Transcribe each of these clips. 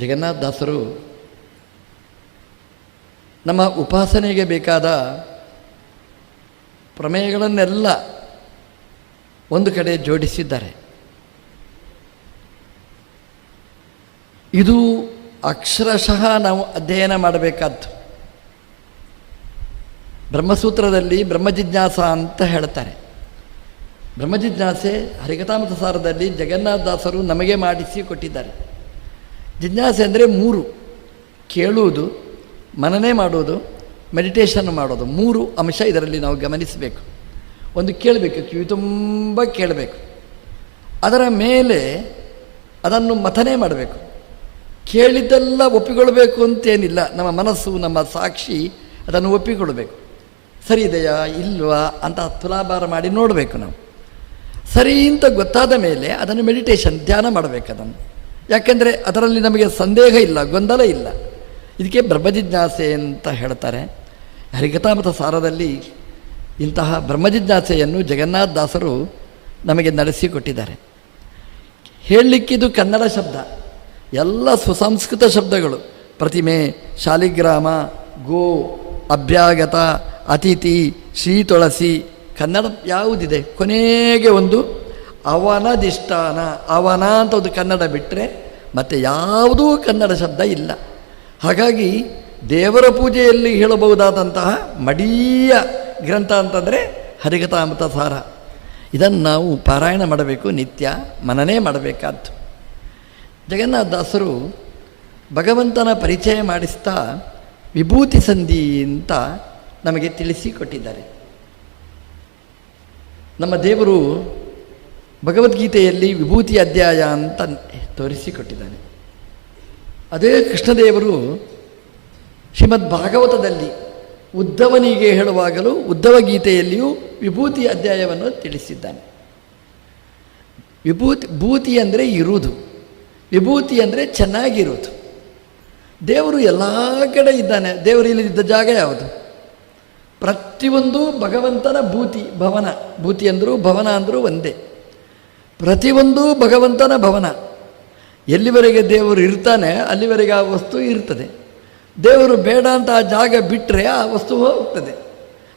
ಜಗನ್ನಾಥದಾಸರು ನಮ್ಮ ಉಪಾಸನೆಗೆ ಬೇಕಾದ ಪ್ರಮೇಯಗಳನ್ನೆಲ್ಲ ಒಂದು ಕಡೆ ಜೋಡಿಸಿದ್ದಾರೆ. ಇದು ಅಕ್ಷರಶಃ ನಾವು ಅಧ್ಯಯನ ಮಾಡಬೇಕಾದ್ದು. ಬ್ರಹ್ಮಸೂತ್ರದಲ್ಲಿ ಬ್ರಹ್ಮಜಿಜ್ಞಾಸ ಅಂತ ಹೇಳ್ತಾರೆ. ಬ್ರಹ್ಮಜಿಜ್ಞಾಸೆ ಹರಿಕಥಾಮೃತ ಸಾರದಲ್ಲಿ ಜಗನ್ನಾಥದಾಸರು ನಮಗೆ ಮಾಡಿಸಿ ಕೊಟ್ಟಿದ್ದಾರೆ. ಜಿಜ್ಞಾಸೆ ಅಂದರೆ 3: ಕೇಳುವುದು, ಮನನೆ ಮಾಡುವುದು, ಮೆಡಿಟೇಷನ್ ಮಾಡೋದು. 3 ಅಂಶ ಇದರಲ್ಲಿ ನಾವು ಗಮನಿಸಬೇಕು. ಒಂದು ಕೇಳಬೇಕು, ಕಿವಿ ತುಂಬ ಕೇಳಬೇಕು. ಅದರ ಮೇಲೆ ಅದನ್ನು ಮಥನೆ ಮಾಡಬೇಕು. ಕೇಳಿದ್ದೆಲ್ಲ ಒಪ್ಪಿಕೊಳ್ಬೇಕು ಅಂತೇನಿಲ್ಲ. ನಮ್ಮ ಮನಸ್ಸು, ನಮ್ಮ ಸಾಕ್ಷಿ ಅದನ್ನು ಒಪ್ಪಿಕೊಳ್ಬೇಕು. ಸರಿ ಇದೆಯಾ ಇಲ್ವಾ ಅಂತ ತುಲಾಭಾರ ಮಾಡಿ ನೋಡಬೇಕು. ನಾವು ಸರಿ ಅಂತ ಗೊತ್ತಾದ ಮೇಲೆ ಅದನ್ನು ಮೆಡಿಟೇಷನ್, ಧ್ಯಾನ ಮಾಡಬೇಕು ಅದನ್ನು. ಯಾಕೆಂದರೆ ಅದರಲ್ಲಿ ನಮಗೆ ಸಂದೇಹ ಇಲ್ಲ, ಗೊಂದಲ ಇಲ್ಲ. ಇದಕ್ಕೆ ಬ್ರಹ್ಮಜಿಜ್ಞಾಸೆ ಅಂತ ಹೇಳ್ತಾರೆ. ಹರಿಕಥಾಮೃತ ಸಾರದಲ್ಲಿ ಇಂತಹ ಬ್ರಹ್ಮಜಿಜ್ಞಾಸೆಯನ್ನು ಜಗನ್ನಾಥದಾಸರು ನಮಗೆ ನಡೆಸಿಕೊಟ್ಟಿದ್ದಾರೆ. ಹೇಳಲಿಕ್ಕಿದು ಕನ್ನಡ ಶಬ್ದ, ಎಲ್ಲ ಸುಸಂಸ್ಕೃತ ಶಬ್ದಗಳು. ಪ್ರತಿಮೆ, ಶಾಲಿಗ್ರಾಮ, ಗೋ, ಅಭ್ಯಾಗತ, ಅತಿಥಿ, ಶ್ರೀ ತುಳಸಿ. ಕನ್ನಡ ಯಾವುದಿದೆ? ಕೊನೆಗೆ ಒಂದು ಅವನದಿಷ್ಟಾನ, ಅವನ ಅಂತ ಒಂದು ಕನ್ನಡ ಬಿಟ್ಟರೆ ಮತ್ತು ಯಾವುದೂ ಕನ್ನಡ ಶಬ್ದ ಇಲ್ಲ. ಹಾಗಾಗಿ ದೇವರ ಪೂಜೆಯಲ್ಲಿ ಹೇಳಬಹುದಾದಂತಹ ಮಡೀಯ ಗ್ರಂಥ ಅಂತಂದರೆ ಹರಿಕಥಾಮೃತ ಸಾರ. ಇದನ್ನು ನಾವು ಪಾರಾಯಣ ಮಾಡಬೇಕು, ನಿತ್ಯ ಮನನೇ ಮಾಡಬೇಕಾದ್ದು. ಜಗನ್ನಾಥದಾಸರು ಭಗವಂತನ ಪರಿಚಯ ಮಾಡಿಸ್ತಾ ವಿಭೂತಿ ಸಂಧಿ ಅಂತ ನಮಗೆ ತಿಳಿಸಿಕೊಟ್ಟಿದ್ದಾರೆ. ನಮ್ಮ ದೇವರು ಭಗವದ್ಗೀತೆಯಲ್ಲಿ ವಿಭೂತಿ ಅಧ್ಯಾಯ ಅಂತ ತೋರಿಸಿಕೊಟ್ಟಿದ್ದಾನೆ. ಅದೇ ಕೃಷ್ಣದೇವರು ಶ್ರೀಮದ್ ಭಾಗವತದಲ್ಲಿ ಉದ್ಧವನಿಗೆ ಹೇಳುವಾಗಲೂ ಉದ್ಧವ ಗೀತೆಯಲ್ಲಿಯೂ ವಿಭೂತಿ ಅಧ್ಯಾಯವನ್ನು ತಿಳಿಸಿದ್ದಾನೆ. ಭೂತಿ ಅಂದರೆ ಇರುವುದು, ವಿಭೂತಿ ಅಂದರೆ ಚೆನ್ನಾಗಿರುವುದು. ದೇವರು ಎಲ್ಲ ಕಡೆ ಇದ್ದಾನೆ. ದೇವರು ಇಲ್ಲದಿದ್ದ ಜಾಗ ಯಾವುದು? ಪ್ರತಿಯೊಂದು ಭಗವಂತನ ಭೂತಿ, ಭವನ. ಭೂತಿ ಅಂದರೂ ಭವನ ಅಂದರೂ ಒಂದೇ. ಪ್ರತಿಯೊಂದು ಭಗವಂತನ ಭವನ. ಎಲ್ಲಿವರೆಗೆ ದೇವರು ಇರ್ತಾನೆ ಅಲ್ಲಿವರೆಗೆ ಆ ವಸ್ತು ಇರ್ತದೆ. ದೇವರು ಬೇಡ ಅಂತ ಆ ಜಾಗ ಬಿಟ್ಟರೆ ಆ ವಸ್ತು ಹೋಗ್ತದೆ.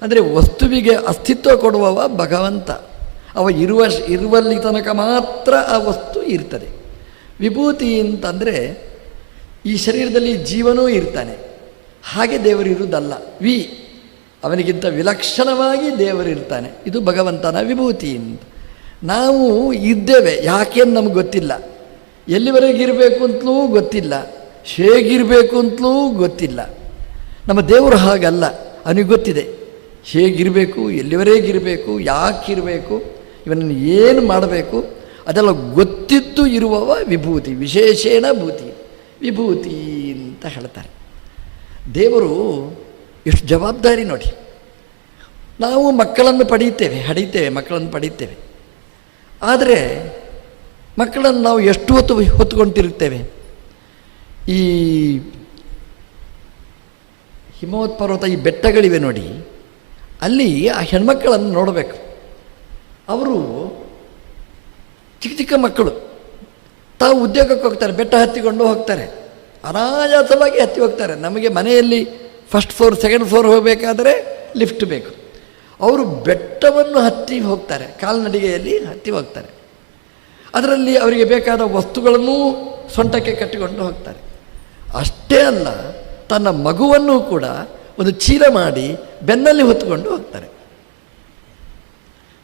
ಅಂದರೆ ವಸ್ತುವಿಗೆ ಅಸ್ತಿತ್ವ ಕೊಡುವವ ಭಗವಂತ. ಅವ ಇರುವಲ್ಲಿ ತನಕ ಮಾತ್ರ ಆ ವಸ್ತು ಇರ್ತದೆ. ವಿಭೂತಿ ಅಂತಂದರೆ ಈ ಶರೀರದಲ್ಲಿ ಜೀವನೂ ಇರ್ತಾನೆ, ಹಾಗೆ ದೇವರು ಇರುವುದಲ್ಲ. ಅವನಿಗಿಂತ ವಿಲಕ್ಷಣವಾಗಿ ದೇವರಿರ್ತಾನೆ. ಇದು ಭಗವಂತನ ವಿಭೂತಿ ಅಂತ. ನಾವು ಇದ್ದೇವೆ, ಯಾಕೆಂದು ನಮ್ಗೆ ಗೊತ್ತಿಲ್ಲ. ಎಲ್ಲಿವರೆಗೆ ಇರಬೇಕು ಅಂತಲೂ ಗೊತ್ತಿಲ್ಲ, ಹೇಗಿರಬೇಕು ಅಂತಲೂ ಗೊತ್ತಿಲ್ಲ. ನಮ್ಮ ದೇವರು ಹಾಗಲ್ಲ. ಅವನಿಗೆ ಗೊತ್ತಿದೆ ಹೇಗಿರಬೇಕು, ಎಲ್ಲಿವರೆಗಿರಬೇಕು, ಯಾಕಿರಬೇಕು, ಇವನನ್ನು ಏನು ಮಾಡಬೇಕು, ಅದೆಲ್ಲ ಗೊತ್ತಿದ್ದು ಇರುವವ ವಿಭೂತಿ. ವಿಶೇಷೇಣ ಭೂತಿ, ವಿಭೂತಿ ಅಂತ ಹೇಳ್ತಾರೆ. ದೇವರು ಎಷ್ಟು ಜವಾಬ್ದಾರಿ ನೋಡಿ. ನಾವು ಮಕ್ಕಳನ್ನು ಹಡೀತೇವೆ, ಮಕ್ಕಳನ್ನು ಪಡೀತೇವೆ. ಆದರೆ ಮಕ್ಕಳನ್ನು ನಾವು ಎಷ್ಟು ಹೊತ್ತುಕೊಂತಿರುತ್ತೇವೆ. ಈ ಹಿಮವತ್ ಪರ್ವತ, ಈ ಬೆಟ್ಟಗಳಿವೆ ನೋಡಿ, ಅಲ್ಲಿ ಆ ಹೆಣ್ಮಕ್ಕಳನ್ನು ನೋಡಬೇಕು. ಅವರು ಚಿಕ್ಕ ಚಿಕ್ಕ ಮಕ್ಕಳು, ತಾವು ಉದ್ಯೋಗಕ್ಕೆ ಹೋಗ್ತಾರೆ, ಬೆಟ್ಟ ಹತ್ತಿಕೊಂಡು ಹೋಗ್ತಾರೆ, ಅನಾಯಾಸವಾಗಿ ಹತ್ತಿ ಹೋಗ್ತಾರೆ. ನಮಗೆ ಮನೆಯಲ್ಲಿ ಫಸ್ಟ್ ಫ್ಲೋರ್, ಸೆಕೆಂಡ್ ಫ್ಲೋರ್ ಹೋಗಬೇಕಾದರೆ ಲಿಫ್ಟ್ ಬೇಕು. ಅವರು ಬೆಟ್ಟವನ್ನು ಹತ್ತಿ ಹೋಗ್ತಾರೆ, ಕಾಲ್ನಡಿಗೆಯಲ್ಲಿ ಹತ್ತಿ ಹೋಗ್ತಾರೆ. ಅದರಲ್ಲಿ ಅವರಿಗೆ ಬೇಕಾದ ವಸ್ತುಗಳನ್ನೂ ಸೊಂಟಕ್ಕೆ ಕಟ್ಟಿಕೊಂಡು ಹೋಗ್ತಾರೆ. ಅಷ್ಟೇ ಅಲ್ಲ, ತನ್ನ ಮಗುವನ್ನು ಕೂಡ ಒಂದು ಚೀಲ ಮಾಡಿ ಬೆನ್ನಲ್ಲಿ ಹೊತ್ತುಕೊಂಡು ಹೋಗ್ತಾರೆ.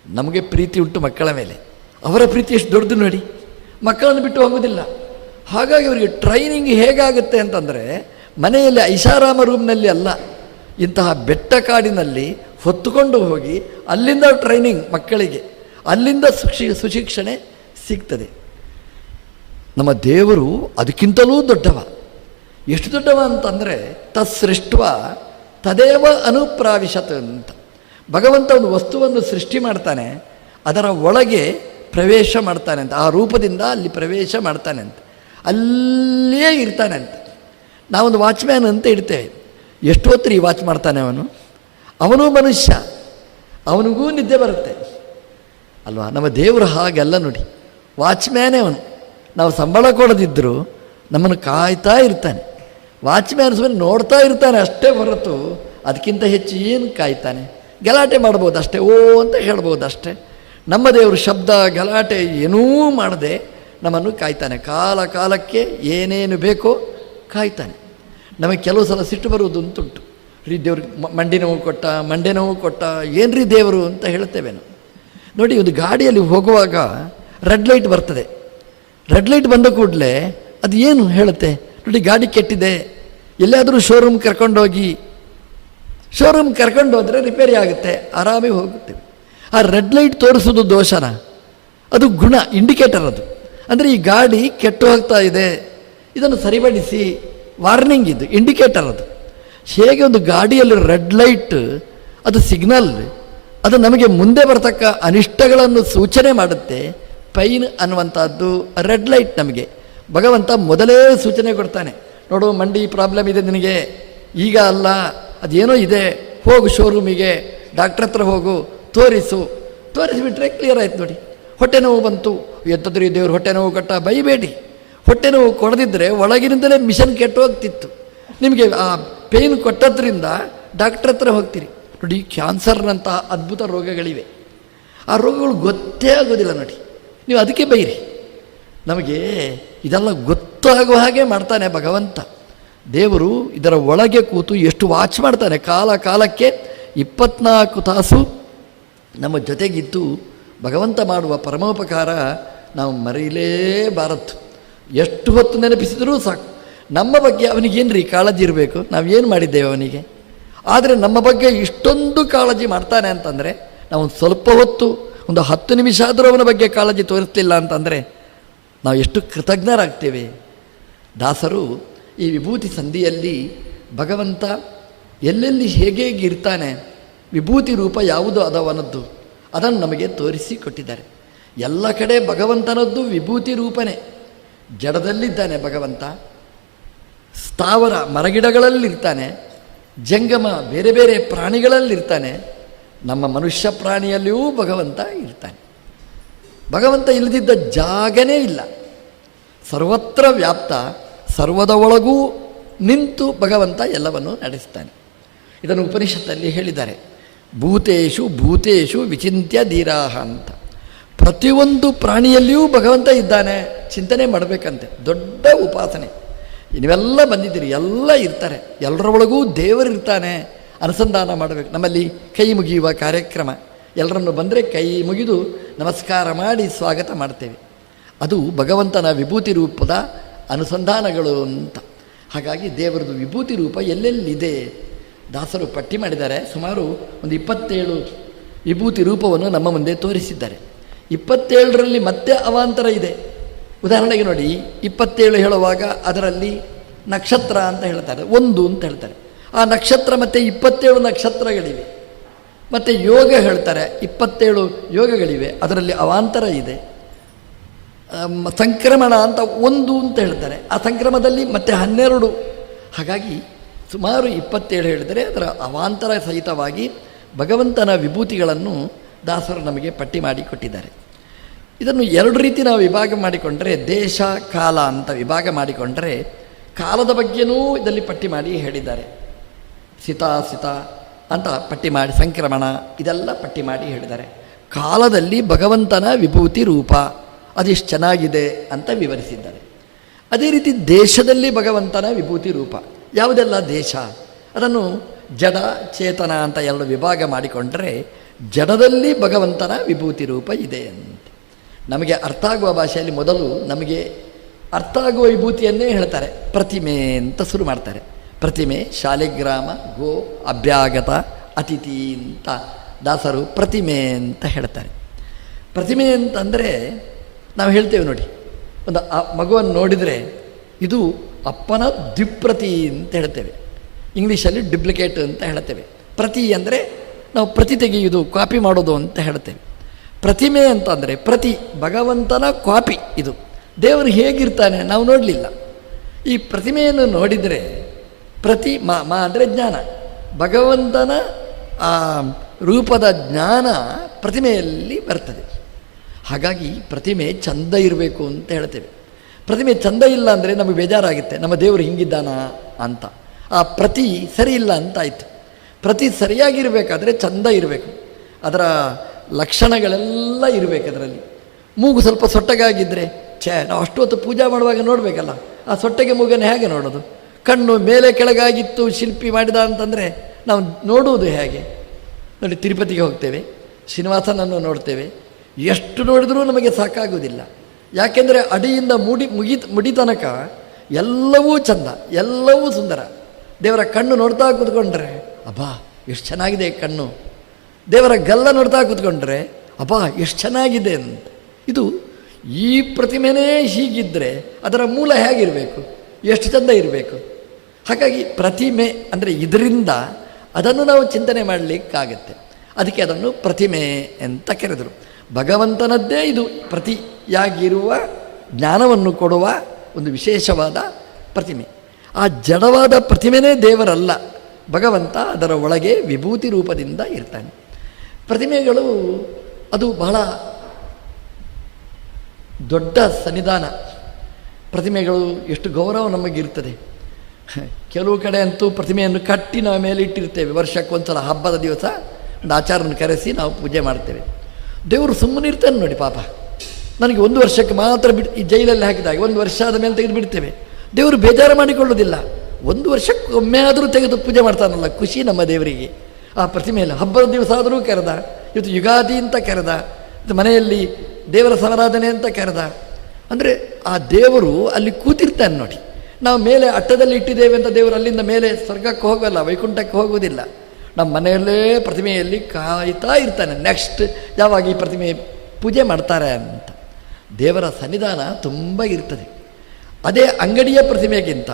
ನಮಗೆ ಪ್ರೀತಿ ಉಂಟು ಮಕ್ಕಳ ಮೇಲೆ, ಅವರ ಪ್ರೀತಿ ಎಷ್ಟು ದೊಡ್ಡದು ನೋಡಿ. ಮಕ್ಕಳನ್ನು ಬಿಟ್ಟು ಹೋಗೋದಿಲ್ಲ. ಹಾಗಾಗಿ ಅವರಿಗೆ ಟ್ರೈನಿಂಗ್ ಹೇಗಾಗುತ್ತೆ ಅಂತಂದರೆ, ಮನೆಯಲ್ಲಿ ಐಷಾರಾಮ ರೂಮ್ನಲ್ಲಿ ಅಲ್ಲ, ಇಂತಹ ಬೆಟ್ಟ ಕಾಡಿನಲ್ಲಿ ಹೊತ್ತುಕೊಂಡು ಹೋಗಿ ಅಲ್ಲಿಂದ ಟ್ರೈನಿಂಗ್ ಮಕ್ಕಳಿಗೆ, ಅಲ್ಲಿಂದ ಸುಶಿಕ್ಷಣೆ ಸಿಗ್ತದೆ. ನಮ್ಮ ದೇವರು ಅದಕ್ಕಿಂತಲೂ ದೊಡ್ಡವ. ಎಷ್ಟು ದೊಡ್ಡವ ಅಂತಂದರೆ, ತತ್ಸೃಷ್ಟ ತದೇವ ಅನುಪ್ರಾವಿಶತ್ ಅಂತ. ಭಗವಂತ ಒಂದು ವಸ್ತುವನ್ನು ಸೃಷ್ಟಿ ಮಾಡ್ತಾನೆ, ಅದರ ಒಳಗೆ ಪ್ರವೇಶ ಮಾಡ್ತಾನೆ ಅಂತ. ಆ ರೂಪದಿಂದ ಅಲ್ಲಿ ಪ್ರವೇಶ ಮಾಡ್ತಾನೆ ಅಂತ, ಅಲ್ಲಿಯೇ ಇರ್ತಾನೆ ಅಂತ. ನಾವೊಂದು ವಾಚ್ಮ್ಯಾನ್ ಅಂತ ಇಡ್ತೇವೆ. ಎಷ್ಟು ಹೊತ್ತು ಈ ವಾಚ್ ಮಾಡ್ತಾನೆ ಅವನು ಮನುಷ್ಯ, ಅವನಿಗೂ ನಿದ್ದೆ ಬರುತ್ತೆ ಅಲ್ವಾ. ನಮ್ಮ ದೇವರು ಹಾಗೆಲ್ಲ ನೋಡಿ, ವಾಚ್ಮ್ಯಾನೇ ಅವನು. ನಾವು ಸಂಬಳ ಕೊಡದಿದ್ದರೂ ನಮ್ಮನ್ನು ಕಾಯ್ತಾ ಇರ್ತಾನೆ. ವಾಚ್ಮ್ಯಾನ್ ಸುಮ್ಮನೆ ನೋಡ್ತಾ ಇರ್ತಾನೆ ಅಷ್ಟೇ ಹೊರತು ಅದಕ್ಕಿಂತ ಹೆಚ್ಚು ಏನು ಕಾಯ್ತಾನೆ? ಗಲಾಟೆ ಮಾಡ್ಬೋದು ಅಷ್ಟೇ, ಓ ಅಂತ ಹೇಳ್ಬೋದು ಅಷ್ಟೇ. ನಮ್ಮ ದೇವರು ಶಬ್ದ ಗಲಾಟೆ ಏನೂ ಮಾಡದೆ ನಮ್ಮನ್ನು ಕಾಯ್ತಾನೆ. ಕಾಲ ಕಾಲಕ್ಕೆ ಏನೇನು ಬೇಕೋ ಕಾಯ್ತಾನೆ. ನಮಗೆ ಕೆಲವು ಸಲ ಸಿಟ್ಟು ಬರುವುದು ಅಂತುಂಟು. ರೀ ದೇವ್ರಿಗೆ ಮಂಡಿ ನೋವು ಕೊಟ್ಟ ಏನು ರೀ ದೇವರು ಅಂತ ಹೇಳ್ತೇವೆ ನಾವು. ನೋಡಿ, ಒಂದು ಗಾಡಿಯಲ್ಲಿ ಹೋಗುವಾಗ ರೆಡ್ ಲೈಟ್ ಬರ್ತದೆ. ರೆಡ್ ಲೈಟ್ ಬಂದ ಕೂಡಲೇ ಅದು ಏನು ಹೇಳುತ್ತೆ? ನೋಡಿ, ಗಾಡಿ ಕೆಟ್ಟಿದೆ, ಎಲ್ಲಾದರೂ ಶೋರೂಮ್ ಕರ್ಕೊಂಡೋಗಿ, ಶೋರೂಮ್ ಕರ್ಕೊಂಡು ಹೋದರೆ ರಿಪೇರಿ ಆಗುತ್ತೆ, ಆರಾಮಾಗಿ ಹೋಗುತ್ತೇವೆ. ಆ ರೆಡ್ ಲೈಟ್ ತೋರಿಸೋದು ದೋಷನ? ಅದು ಗುಣ, ಇಂಡಿಕೇಟರ್ ಅದು. ಅಂದರೆ ಈ ಗಾಡಿ ಕೆಟ್ಟು ಹೋಗ್ತಾ ಇದೆ, ಇದನ್ನು ಸರಿಪಡಿಸಿ, ವಾರ್ನಿಂಗ್, ಇದು ಇಂಡಿಕೇಟರ್ ಅದು. ಹೇಗೆ ಒಂದು ಗಾಡಿಯಲ್ಲಿ ರೆಡ್ ಲೈಟ್ ಅದು ಸಿಗ್ನಲ್, ಅದು ನಮಗೆ ಮುಂದೆ ಬರ್ತಕ್ಕ ಅನಿಷ್ಟಗಳನ್ನು ಸೂಚನೆ ಮಾಡುತ್ತೆ. ಪೈನ್ ಅನ್ನುವಂಥದ್ದು ರೆಡ್ ಲೈಟ್. ನಮಗೆ ಭಗವಂತ ಮೊದಲೇ ಸೂಚನೆ ಕೊಡ್ತಾನೆ, ನೋಡು ಮಂಡಿ ಪ್ರಾಬ್ಲಮ್ ಇದೆ ನಿನಗೆ, ಈಗ ಅಲ್ಲ, ಅದೇನೋ ಇದೆ, ಹೋಗು ಶೋರೂಮಿಗೆ, ಡಾಕ್ಟ್ರ್ ಹತ್ರ ಹೋಗು, ತೋರಿಸಿಬಿಟ್ರೆ ಕ್ಲಿಯರ್ ಆಯ್ತು. ನೋಡಿ, ಹೊಟ್ಟೆ ನೋವು ಬಂತು, ಎಂಥದ್ರಿ ದೇವ್ರು ಹೊಟ್ಟೆ ನೋವು ಕೊಟ್ಟ, ಬೈಬೇಡಿ. ಹೊಟ್ಟೆ ನೋವು ಕೊಡದಿದ್ದರೆ ಒಳಗಿನಿಂದಲೇ ಮಿಷನ್ ಕೆಟ್ಟು ಹೋಗ್ತಿತ್ತು. ನಿಮಗೆ ಆ ಪೇಯ್ನ್ ಕೊಟ್ಟದ್ರಿಂದ ಡಾಕ್ಟ್ರ್ ಹತ್ರ ಹೋಗ್ತೀರಿ. ನೋಡಿ, ಕ್ಯಾನ್ಸರ್ನಂತಹ ಅದ್ಭುತ ರೋಗಗಳಿವೆ. ಆ ರೋಗಗಳು ಗೊತ್ತೇ ಆಗೋದಿಲ್ಲ. ನೋಡಿ, ನೀವು ಅದಕ್ಕೆ ಬೈರಿ. ನಮಗೆ ಇದೆಲ್ಲ ಗೊತ್ತಾಗುವ ಹಾಗೆ ಮಾಡ್ತಾನೆ ಭಗವಂತ. ದೇವರು ಇದರ ಒಳಗೆ ಕೂತು ಎಷ್ಟು ವಾಚ್ ಮಾಡ್ತಾನೆ. ಕಾಲ ಕಾಲಕ್ಕೆ 24 ತಾಸು ನಮ್ಮ ಜೊತೆಗಿದ್ದು ಭಗವಂತ ಮಾಡುವ ಪರಮೋಪಕಾರ ನಾವು ಮರೆಯಲೇಬಾರದು. ಎಷ್ಟು ಹೊತ್ತು ನೆನಪಿಸಿದರೂ ಸಾಕು. ನಮ್ಮ ಬಗ್ಗೆ ಅವನಿಗೇನ್ರಿ ಕಾಳಜಿ ಇರಬೇಕು? ನಾವೇನು ಮಾಡಿದ್ದೇವೆ ಅವನಿಗೆ? ಆದರೆ ನಮ್ಮ ಬಗ್ಗೆ ಇಷ್ಟೊಂದು ಕಾಳಜಿ ಮಾಡ್ತಾನೆ ಅಂತಂದರೆ, ನಾವು ಸ್ವಲ್ಪ ಹೊತ್ತು, ಒಂದು 10 ನಿಮಿಷ ಆದರೂ ಅವನ ಬಗ್ಗೆ ಕಾಳಜಿ ತೋರಿಸಲಿಲ್ಲ ಅಂತಂದರೆ ನಾವು ಎಷ್ಟು ಕೃತಜ್ಞರಾಗ್ತೇವೆ. ದಾಸರು ಈ ವಿಭೂತಿ ಸಂಧಿಯಲ್ಲಿ ಭಗವಂತ ಎಲ್ಲೆಲ್ಲಿ ಹೇಗೆ ಇರ್ತಾನೆ, ವಿಭೂತಿ ರೂಪ ಯಾವುದು ಅದವನದ್ದು, ಅದನ್ನು ನಮಗೆ ತೋರಿಸಿ ಕೊಟ್ಟಿದ್ದಾರೆ. ಎಲ್ಲ ಕಡೆ ಭಗವಂತನದ್ದು ವಿಭೂತಿ ರೂಪನೇ. ಜಡದಲ್ಲಿದ್ದಾನೆ ಭಗವಂತ, ಸ್ಥಾವರ ಮರಗಿಡಗಳಲ್ಲಿರ್ತಾನೆ, ಜಂಗಮ ಬೇರೆ ಬೇರೆ ಪ್ರಾಣಿಗಳಲ್ಲಿರ್ತಾನೆ, ನಮ್ಮ ಮನುಷ್ಯ ಪ್ರಾಣಿಯಲ್ಲಿಯೂ ಭಗವಂತ ಇರ್ತಾನೆ. ಭಗವಂತ ಇಲ್ಲದಿದ್ದ ಜಾಗನೇ ಇಲ್ಲ. ಸರ್ವತ್ರ ವ್ಯಾಪ್ತ, ಸರ್ವದ ಒಳಗೂ ನಿಂತು ಭಗವಂತ ಎಲ್ಲವನ್ನು ನಡೆಸ್ತಾನೆ. ಇದನ್ನು ಉಪನಿಷತ್ತಲ್ಲಿ ಹೇಳಿದ್ದಾರೆ, ಭೂತೇಶು ಭೂತೇಶು ವಿಚಿಂತ್ಯ ಧೀರಾಹ ಅಂತ. ಪ್ರತಿಯೊಂದು ಪ್ರಾಣಿಯಲ್ಲಿಯೂ ಭಗವಂತ ಇದ್ದಾನೆ, ಚಿಂತನೆ ಮಾಡಬೇಕಂತೆ. ದೊಡ್ಡ ಉಪಾಸನೆ. ನೀವೆಲ್ಲ ಬಂದಿದ್ದೀರಿ, ಎಲ್ಲ ಇರ್ತಾರೆ, ಎಲ್ಲರ ಒಳಗೂ ದೇವರಿರ್ತಾನೆ, ಅನುಸಂಧಾನ ಮಾಡಬೇಕು. ನಮ್ಮಲ್ಲಿ ಕೈ ಮುಗಿಯುವ ಕಾರ್ಯಕ್ರಮ, ಎಲ್ಲರನ್ನು ಬಂದರೆ ಕೈ ಮುಗಿದು ನಮಸ್ಕಾರ ಮಾಡಿ ಸ್ವಾಗತ ಮಾಡ್ತೇವೆ. ಅದು ಭಗವಂತನ ವಿಭೂತಿ ರೂಪದ ಅನುಸಂಧಾನಗಳು ಅಂತ. ಹಾಗಾಗಿ ದೇವರದು ವಿಭೂತಿ ರೂಪ ಎಲ್ಲೆಲ್ಲಿದೆ ದಾಸರು ಪಟ್ಟಿ ಮಾಡಿದ್ದಾರೆ. ಸುಮಾರು ಒಂದು 27 ವಿಭೂತಿ ರೂಪವನ್ನು ನಮ್ಮ ಮುಂದೆ ತೋರಿಸಿದ್ದಾರೆ. 27ರಲ್ಲಿ ಮತ್ತೆ ಅವಾಂತರ ಇದೆ. ಉದಾಹರಣೆಗೆ ನೋಡಿ, 27 ಹೇಳುವಾಗ ಅದರಲ್ಲಿ ನಕ್ಷತ್ರ ಅಂತ ಹೇಳ್ತಾರೆ, 1 ಅಂತ ಹೇಳ್ತಾರೆ. ಆ ನಕ್ಷತ್ರ ಮತ್ತು 27 ನಕ್ಷತ್ರಗಳಿವೆ. ಮತ್ತು ಯೋಗ ಹೇಳ್ತಾರೆ, 27 ಯೋಗಗಳಿವೆ, ಅದರಲ್ಲಿ ಅವಾಂತರ ಇದೆ. ಸಂಕ್ರಮಣ ಅಂತ 1 ಅಂತ ಹೇಳ್ತಾರೆ, ಆ ಸಂಕ್ರಮದಲ್ಲಿ ಮತ್ತೆ 12. ಹಾಗಾಗಿ ಸುಮಾರು 27 ಹೇಳಿದರೆ ಅದರ ಅವಾಂತರ ಸಹಿತವಾಗಿ ಭಗವಂತನ ವಿಭೂತಿಗಳನ್ನು ದಾಸರು ನಮಗೆ ಪಟ್ಟಿ ಮಾಡಿ ಕೊಟ್ಟಿದ್ದಾರೆ. ಇದನ್ನು 2 ರೀತಿ ನಾವು ವಿಭಾಗ ಮಾಡಿಕೊಂಡ್ರೆ, ದೇಶ ಕಾಲ ಅಂತ ವಿಭಾಗ ಮಾಡಿಕೊಂಡ್ರೆ, ಕಾಲದ ಬಗ್ಗೆನೂ ಇದರಲ್ಲಿ ಪಟ್ಟಿ ಮಾಡಿ ಹೇಳಿದ್ದಾರೆ. ಸಿತ ಅಂತ ಪಟ್ಟಿ ಮಾಡಿ, ಸಂಕ್ರಮಣ ಇದೆಲ್ಲ ಪಟ್ಟಿ ಮಾಡಿ ಹೇಳಿದ್ದಾರೆ. ಕಾಲದಲ್ಲಿ ಭಗವಂತನ ವಿಭೂತಿ ರೂಪ ಅದೆಷ್ಟು ಚೆನ್ನಾಗಿದೆ ಅಂತ ವಿವರಿಸಿದ್ದಾರೆ. ಅದೇ ರೀತಿ ದೇಶದಲ್ಲಿ ಭಗವಂತನ ವಿಭೂತಿ ರೂಪ ಯಾವುದೆಲ್ಲ ದೇಶ, ಅದನ್ನು ಜಡ ಚೇತನ ಅಂತ 2 ವಿಭಾಗ ಮಾಡಿಕೊಂಡ್ರೆ, ಜಡದಲ್ಲಿ ಭಗವಂತನ ವಿಭೂತಿ ರೂಪ ಇದೆ ಅಂತ ನಮಗೆ ಅರ್ಥ ಆಗುವ ಭಾಷೆಯಲ್ಲಿ ಮೊದಲು ನಮಗೆ ಅರ್ಥ ಆಗುವ ವಿಭೂತಿಯನ್ನೇ ಹೇಳ್ತಾರೆ. ಪ್ರತಿಮೆ ಅಂತ ಶುರು ಮಾಡ್ತಾರೆ. ಪ್ರತಿಮೆ, ಶಾಲಿಗ್ರಾಮ, ಗೋ, ಅಭ್ಯಾಗತ, ಅತಿಥಿ ಅಂತ ದಾಸರು ಪ್ರತಿಮೆ ಅಂತ ಹೇಳ್ತಾರೆ. ಪ್ರತಿಮೆ ಅಂತಂದರೆ ನಾವು ಹೇಳ್ತೇವೆ ನೋಡಿ, ಒಂದು ಮಗುವನ್ನು ನೋಡಿದರೆ ಇದು ಅಪ್ಪನ ದ್ವಿಪ್ರತಿ ಅಂತ ಹೇಳ್ತೇವೆ. ಇಂಗ್ಲೀಷಲ್ಲಿ ಡುಪ್ಲಿಕೇಟ್ ಅಂತ ಹೇಳ್ತೇವೆ. ಪ್ರತಿ ಅಂದರೆ ನಾವು ಪ್ರತಿ ತೆಗೆಯುವುದು, ಕಾಪಿ ಮಾಡೋದು ಅಂತ ಹೇಳ್ತೇವೆ. ಪ್ರತಿಮೆ ಅಂತಂದರೆ ಪ್ರತಿ ಭಗವಂತನ ಕಾಪಿ. ಇದು ದೇವರು ಹೇಗಿರ್ತಾನೆ ನಾವು ನೋಡಲಿಲ್ಲ. ಈ ಪ್ರತಿಮೆಯನ್ನು ನೋಡಿದರೆ ಪ್ರತಿ ಮಾ ಅಂದರೆ ಜ್ಞಾನ, ಭಗವಂತನ ಆ ರೂಪದ ಜ್ಞಾನ ಪ್ರತಿಮೆಯಲ್ಲಿ ಬರ್ತದೆ. ಹಾಗಾಗಿ ಪ್ರತಿಮೆ ಚಂದ ಇರಬೇಕು ಅಂತ ಹೇಳ್ತೇವೆ. ಪ್ರತಿಮೆ ಚಂದ ಇಲ್ಲ ಅಂದರೆ ನಮಗೆ ಬೇಜಾರಾಗುತ್ತೆ, ನಮ್ಮ ದೇವರು ಹಿಂಗಿದ್ದಾನ ಅಂತ. ಆ ಪ್ರತಿ ಸರಿ ಇಲ್ಲ ಅಂತಾಯಿತು. ಪ್ರತಿ ಸರಿಯಾಗಿರಬೇಕಾದ್ರೆ ಚಂದ ಇರಬೇಕು, ಅದರ ಲಕ್ಷಣಗಳೆಲ್ಲ ಇರಬೇಕು. ಅದರಲ್ಲಿ ಮೂಗು ಸ್ವಲ್ಪ ಸೊಟ್ಟಗಾಗಿದ್ದರೆ ನಾವು ಅಷ್ಟು ಹೊತ್ತು ಪೂಜೆ ಮಾಡುವಾಗ ನೋಡಬೇಕಲ್ಲ, ಆ ಸೊಟ್ಟಗೆ ಮೂಗನ್ನು ಹೇಗೆ ನೋಡೋದು? ಕಣ್ಣು ಮೇಲೆ ಕೆಳಗಾಗಿತ್ತು ಶಿಲ್ಪಿ ಮಾಡಿದ ಅಂತಂದರೆ ನಾವು ನೋಡುವುದು ಹೇಗೆ? ನೋಡಿ, ತಿರುಪತಿಗೆ ಹೋಗ್ತೇವೆ, ಶ್ರೀನಿವಾಸನನ್ನು ನೋಡ್ತೇವೆ, ಎಷ್ಟು ನೋಡಿದ್ರೂ ನಮಗೆ ಸಾಕಾಗುವುದಿಲ್ಲ. ಯಾಕೆಂದರೆ ಅಡಿಯಿಂದ ಮುಡಿ ತನಕ ಎಲ್ಲವೂ ಚಂದ, ಎಲ್ಲವೂ ಸುಂದರ. ದೇವರ ಕಣ್ಣು ನೋಡ್ತಾ ಕೂತ್ಕೊಂಡ್ರೆ ಅಬ್ಬಾ ಎಷ್ಟು ಚೆನ್ನಾಗಿದೆ ಕಣ್ಣು, ದೇವರ ಗಲ್ಲ ನೋಡ್ತಾ ಕೂತ್ಕೊಂಡ್ರೆ ಅಬ್ಬಾ ಎಷ್ಟು ಚೆನ್ನಾಗಿದೆ ಅಂತ. ಇದು ಈ ಪ್ರತಿಮೆನೇ ಹೀಗಿದ್ದರೆ ಅದರ ಮೂಲ ಹೇಗಿರಬೇಕು, ಎಷ್ಟು ಚಂದ ಇರಬೇಕು. ಹಾಗಾಗಿ ಪ್ರತಿಮೆ ಅಂದರೆ ಇದರಿಂದ ಅದನ್ನು ನಾವು ಚಿಂತನೆ ಮಾಡಲಿಕ್ಕಾಗತ್ತೆ. ಅದಕ್ಕೆ ಅದನ್ನು ಪ್ರತಿಮೆ ಅಂತ ಕರೆದರು. ಭಗವಂತನದ್ದೇ ಇದು ಪ್ರತಿಯಾಗಿರುವ ಜ್ಞಾನವನ್ನು ಕೊಡುವ ಒಂದು ವಿಶೇಷವಾದ ಪ್ರತಿಮೆ. ಆ ಜಡವಾದ ಪ್ರತಿಮೆನೇ ದೇವರಲ್ಲ, ಭಗವಂತ ಅದರ ಒಳಗೆ ವಿಭೂತಿ ರೂಪದಿಂದ ಇರ್ತಾನೆ. ಪ್ರತಿಮೆಗಳು ಅದು ಬಹಳ ದೊಡ್ಡ ಸನ್ನಿಧಾನ. ಪ್ರತಿಮೆಗಳು ಎಷ್ಟು ಗೌರವ ನಮಗಿರ್ತದೆ. ಕೆಲವು ಕಡೆ ಅಂತೂ ಪ್ರತಿಮೆಯನ್ನು ಕಟ್ಟಿ ನಾವು ಮೇಲೆ ಇಟ್ಟಿರ್ತೇವೆ. ವರ್ಷಕ್ಕೊಂದ್ಸಲ ಹಬ್ಬದ ದಿವಸ ಒಂದು ಆಚಾರನ ಕರೆಸಿ ನಾವು ಪೂಜೆ ಮಾಡ್ತೇವೆ. ದೇವರು ಸುಮ್ಮನೆ ಇರ್ತಾನೆ ನೋಡಿ ಪಾಪ. ನನಗೆ 1 ವರ್ಷಕ್ಕೆ ಮಾತ್ರ ಈ ಜೈಲಲ್ಲಿ ಹಾಕಿದಾಗ 1 ವರ್ಷ ಆದ ಮೇಲೆ ತೆಗೆದು ಬಿಡ್ತೇವೆ. ದೇವರು ಬೇಜಾರು ಮಾಡಿಕೊಳ್ಳೋದಿಲ್ಲ. 1 ವರ್ಷಕ್ಕೊಮ್ಮೆ ಆದರೂ ತೆಗೆದು ಪೂಜೆ ಮಾಡ್ತಾನಲ್ಲ, ಖುಷಿ ನಮ್ಮ ದೇವರಿಗೆ. ಆ ಪ್ರತಿಮೆಯಲ್ಲಿ ಹಬ್ಬದ ದಿವಸ ಆದರೂ ಕರೆದ, ಇವತ್ತು ಯುಗಾದಿ ಅಂತ ಕರೆದ, ಇದು ಮನೆಯಲ್ಲಿ ದೇವರ ಸಮಾರಾಧನೆ ಅಂತ ಕರೆದ. ಅಂದರೆ ಆ ದೇವರು ಅಲ್ಲಿ ಕೂತಿರ್ತಾನೆ ನೋಡಿ. ನಾವು ಮೇಲೆ ಅಟ್ಟದಲ್ಲಿ ಇಟ್ಟಿದ್ದೇವೆ ಅಂತ ದೇವರು ಅಲ್ಲಿಂದ ಮೇಲೆ ಸ್ವರ್ಗಕ್ಕೆ ಹೋಗಲ್ಲ, ವೈಕುಂಠಕ್ಕೆ ಹೋಗುವುದಿಲ್ಲ. ನಮ್ಮ ಮನೆಯಲ್ಲೇ ಪ್ರತಿಮೆಯಲ್ಲಿ ಕಾಯ್ತಾ ಇರ್ತಾನೆ, ನೆಕ್ಸ್ಟ್ ಯಾವಾಗ ಈ ಪ್ರತಿಮೆ ಪೂಜೆ ಮಾಡ್ತಾರೆ ಅಂತ. ದೇವರ ಸನ್ನಿಧಾನ ತುಂಬ ಇರ್ತದೆ. ಅದೇ ಅಂಗಡಿಯ ಪ್ರತಿಮೆಗಿಂತ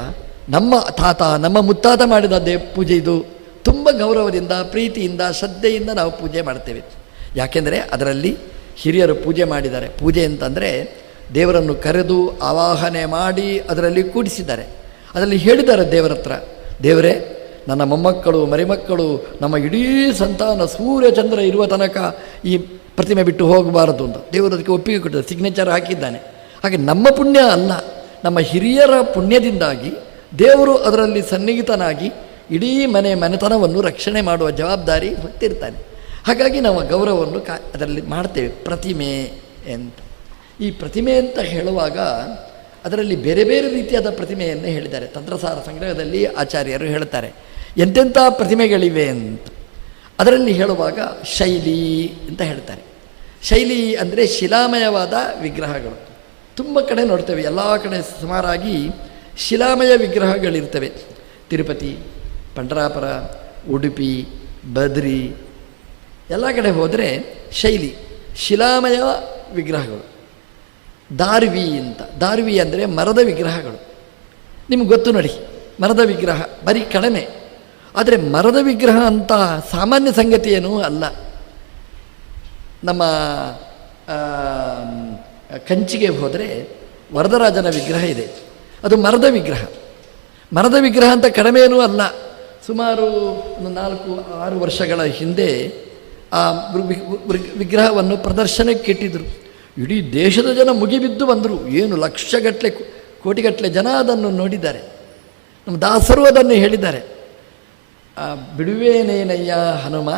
ನಮ್ಮ ತಾತ ನಮ್ಮ ಮುತ್ತಾತ ಮಾಡಿದ ಪೂಜೆ ಇದು ತುಂಬ ಗೌರವದಿಂದ ಪ್ರೀತಿಯಿಂದ ಶ್ರದ್ಧೆಯಿಂದ ನಾವು ಪೂಜೆ ಮಾಡ್ತೇವೆ. ಯಾಕೆಂದರೆ ಅದರಲ್ಲಿ ಹಿರಿಯರು ಪೂಜೆ ಮಾಡಿದ್ದಾರೆ. ಪೂಜೆ ಅಂತಂದರೆ ದೇವರನ್ನು ಕರೆದು ಆವಾಹನೆ ಮಾಡಿ ಅದರಲ್ಲಿ ಕೂಡಿಸಿದ್ದಾರೆ. ಅದರಲ್ಲಿ ಹೇಳಿದ್ದಾರೆ ದೇವರ ಹತ್ರ, ದೇವರೇ ನನ್ನ ಮೊಮ್ಮಕ್ಕಳು ಮರಿಮಕ್ಕಳು ನಮ್ಮ ಇಡೀ ಸಂತಾನ ಸೂರ್ಯ ಚಂದ್ರ ಇರುವ ತನಕ ಈ ಪ್ರತಿಮೆ ಬಿಟ್ಟು ಹೋಗಬಾರದು ಅಂತ ದೇವರು ಅದಕ್ಕೆ ಒಪ್ಪಿಗೆ ಕೊಟ್ಟಿದ್ದಾರೆ, ಸಿಗ್ನೇಚರ್ ಹಾಕಿದ್ದಾನೆ. ಹಾಗೆ ನಮ್ಮ ಪುಣ್ಯ ಅಲ್ಲ, ನಮ್ಮ ಹಿರಿಯರ ಪುಣ್ಯದಿಂದಾಗಿ ದೇವರು ಅದರಲ್ಲಿ ಸನ್ನಿಹಿತನಾಗಿ ಇಡೀ ಮನೆತನವನ್ನು ರಕ್ಷಣೆ ಮಾಡುವ ಜವಾಬ್ದಾರಿ ಹೊತ್ತಿರ್ತಾನೆ. ಹಾಗಾಗಿ ನಾವು ಗೌರವವನ್ನು ಅದರಲ್ಲಿ ಮಾಡ್ತೇವೆ ಪ್ರತಿಮೆ ಅಂತ. ಈ ಪ್ರತಿಮೆ ಅಂತ ಹೇಳುವಾಗ ಅದರಲ್ಲಿ ಬೇರೆ ಬೇರೆ ರೀತಿಯಾದ ಪ್ರತಿಮೆಯನ್ನು ಹೇಳಿದ್ದಾರೆ. ತಂತ್ರಸಾರ ಸಂಗ್ರಹದಲ್ಲಿ ಆಚಾರ್ಯರು ಹೇಳ್ತಾರೆ ಎಂತೆಂಥ ಪ್ರತಿಮೆಗಳಿವೆ ಅಂತ. ಅದರಲ್ಲಿ ಹೇಳುವಾಗ ಶೈಲಿ ಅಂತ ಹೇಳ್ತಾರೆ. ಶೈಲಿ ಅಂದರೆ ಶಿಲಾಮಯವಾದ ವಿಗ್ರಹಗಳು. ತುಂಬ ಕಡೆ ನೋಡ್ತೇವೆ, ಎಲ್ಲ ಕಡೆ ಸುಮಾರಾಗಿ ಶಿಲಾಮಯ ವಿಗ್ರಹಗಳಿರ್ತವೆ. ತಿರುಪತಿ, ಪಂಡರಾಪುರ, ಉಡುಪಿ, ಬದ್ರಿ ಎಲ್ಲ ಕಡೆ ಹೋದರೆ ಶೈಲಿ ಶಿಲಾಮಯ ವಿಗ್ರಹಗಳು. ದಾರ್ವಿ ಅಂತ, ದಾರ್ವಿ ಅಂದರೆ ಮರದ ವಿಗ್ರಹಗಳು. ನಿಮ್ಗೆ ಗೊತ್ತು ನೋಡಿ, ಮರದ ವಿಗ್ರಹ ಬರೀ ಕಡಿಮೆ. ಆದರೆ ಮರದ ವಿಗ್ರಹ ಅಂತ ಸಾಮಾನ್ಯ ಸಂಗತಿ ಏನೂ ಅಲ್ಲ. ನಮ್ಮ ಕಂಚಿಗೆ ಹೋದರೆ ವರದರಾಜನ ವಿಗ್ರಹ ಇದೆ, ಅದು ಮರದ ವಿಗ್ರಹ. ಮರದ ವಿಗ್ರಹ ಅಂತ ಕಡಿಮೆಯೂ ಅಲ್ಲ. ಸುಮಾರು ಒಂದು 4-6 ವರ್ಷಗಳ ಹಿಂದೆ ಆ ವಿಗ್ರಹವನ್ನು ಪ್ರದರ್ಶನಕ್ಕೆ ಇಟ್ಟಿದ್ದರು. ಇಡೀ ದೇಶದ ಜನ ಮುಗಿಬಿದ್ದು ಬಂದರು. ಏನು ಲಕ್ಷಗಟ್ಟಲೆ ಕೋಟಿಗಟ್ಟಲೆ ಜನ ಅದನ್ನು ನೋಡಿದ್ದಾರೆ. ನಮ್ಮ ದಾಸರು ಅದನ್ನು ಹೇಳಿದ್ದಾರೆ, ಬಿಡುವೇನೇನಯ್ಯ ಹನುಮ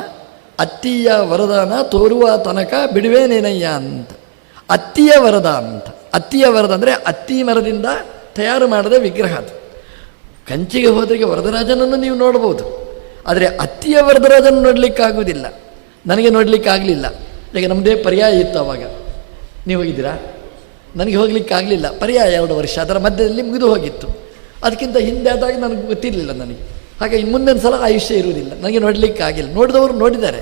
ಅತ್ತಿಯ ವರದಾನ ತೋರುವ ತನಕ ಬಿಡುವೇನೇನಯ್ಯ ಅಂತ. ಅತ್ತಿಯ ವರದ ಅಂತ, ಅತ್ತಿಯ ವರದ ಅಂದರೆ ಅತ್ತಿ ಮರದಿಂದ ತಯಾರು ಮಾಡಿದ ವಿಗ್ರಹ ಅದು. ಕಂಚಿಗೆ ಹೋದ್ರಿಗೆ ವರದರಾಜನನ್ನು ನೀವು ನೋಡ್ಬೋದು, ಆದರೆ ಅತ್ತಿಯ ವರದರಾಜನ ನೋಡಲಿಕ್ಕಾಗೋದಿಲ್ಲ. ನನಗೆ ನೋಡಲಿಕ್ಕಾಗಲಿಲ್ಲ, ಈಗ ನಮ್ಮದೇ ಪರ್ಯಾಯ ಇತ್ತು ಆವಾಗ. ನೀವು ಹೋಗಿದ್ದೀರಾ? ನನಗೆ ಹೋಗಲಿಕ್ಕಾಗಲಿಲ್ಲ, ಪರ್ಯಾಯ 2 ವರ್ಷ ಅದರ ಮಧ್ಯದಲ್ಲಿ ಮುಗಿದು ಹೋಗಿತ್ತು. ಅದಕ್ಕಿಂತ ಹಿಂದೆ ಆದಾಗ ನನಗೆ ಗೊತ್ತಿರಲಿಲ್ಲ ನನಗೆ. ಹಾಗೆ ಇನ್ನು ಮುಂದಿನ ಸಲ ಆಯುಷ್ಯ ಇರುವುದಿಲ್ಲ, ನನಗೆ ನೋಡಲಿಕ್ಕಾಗಿಲ್ಲ. ನೋಡಿದವರು ನೋಡಿದ್ದಾರೆ.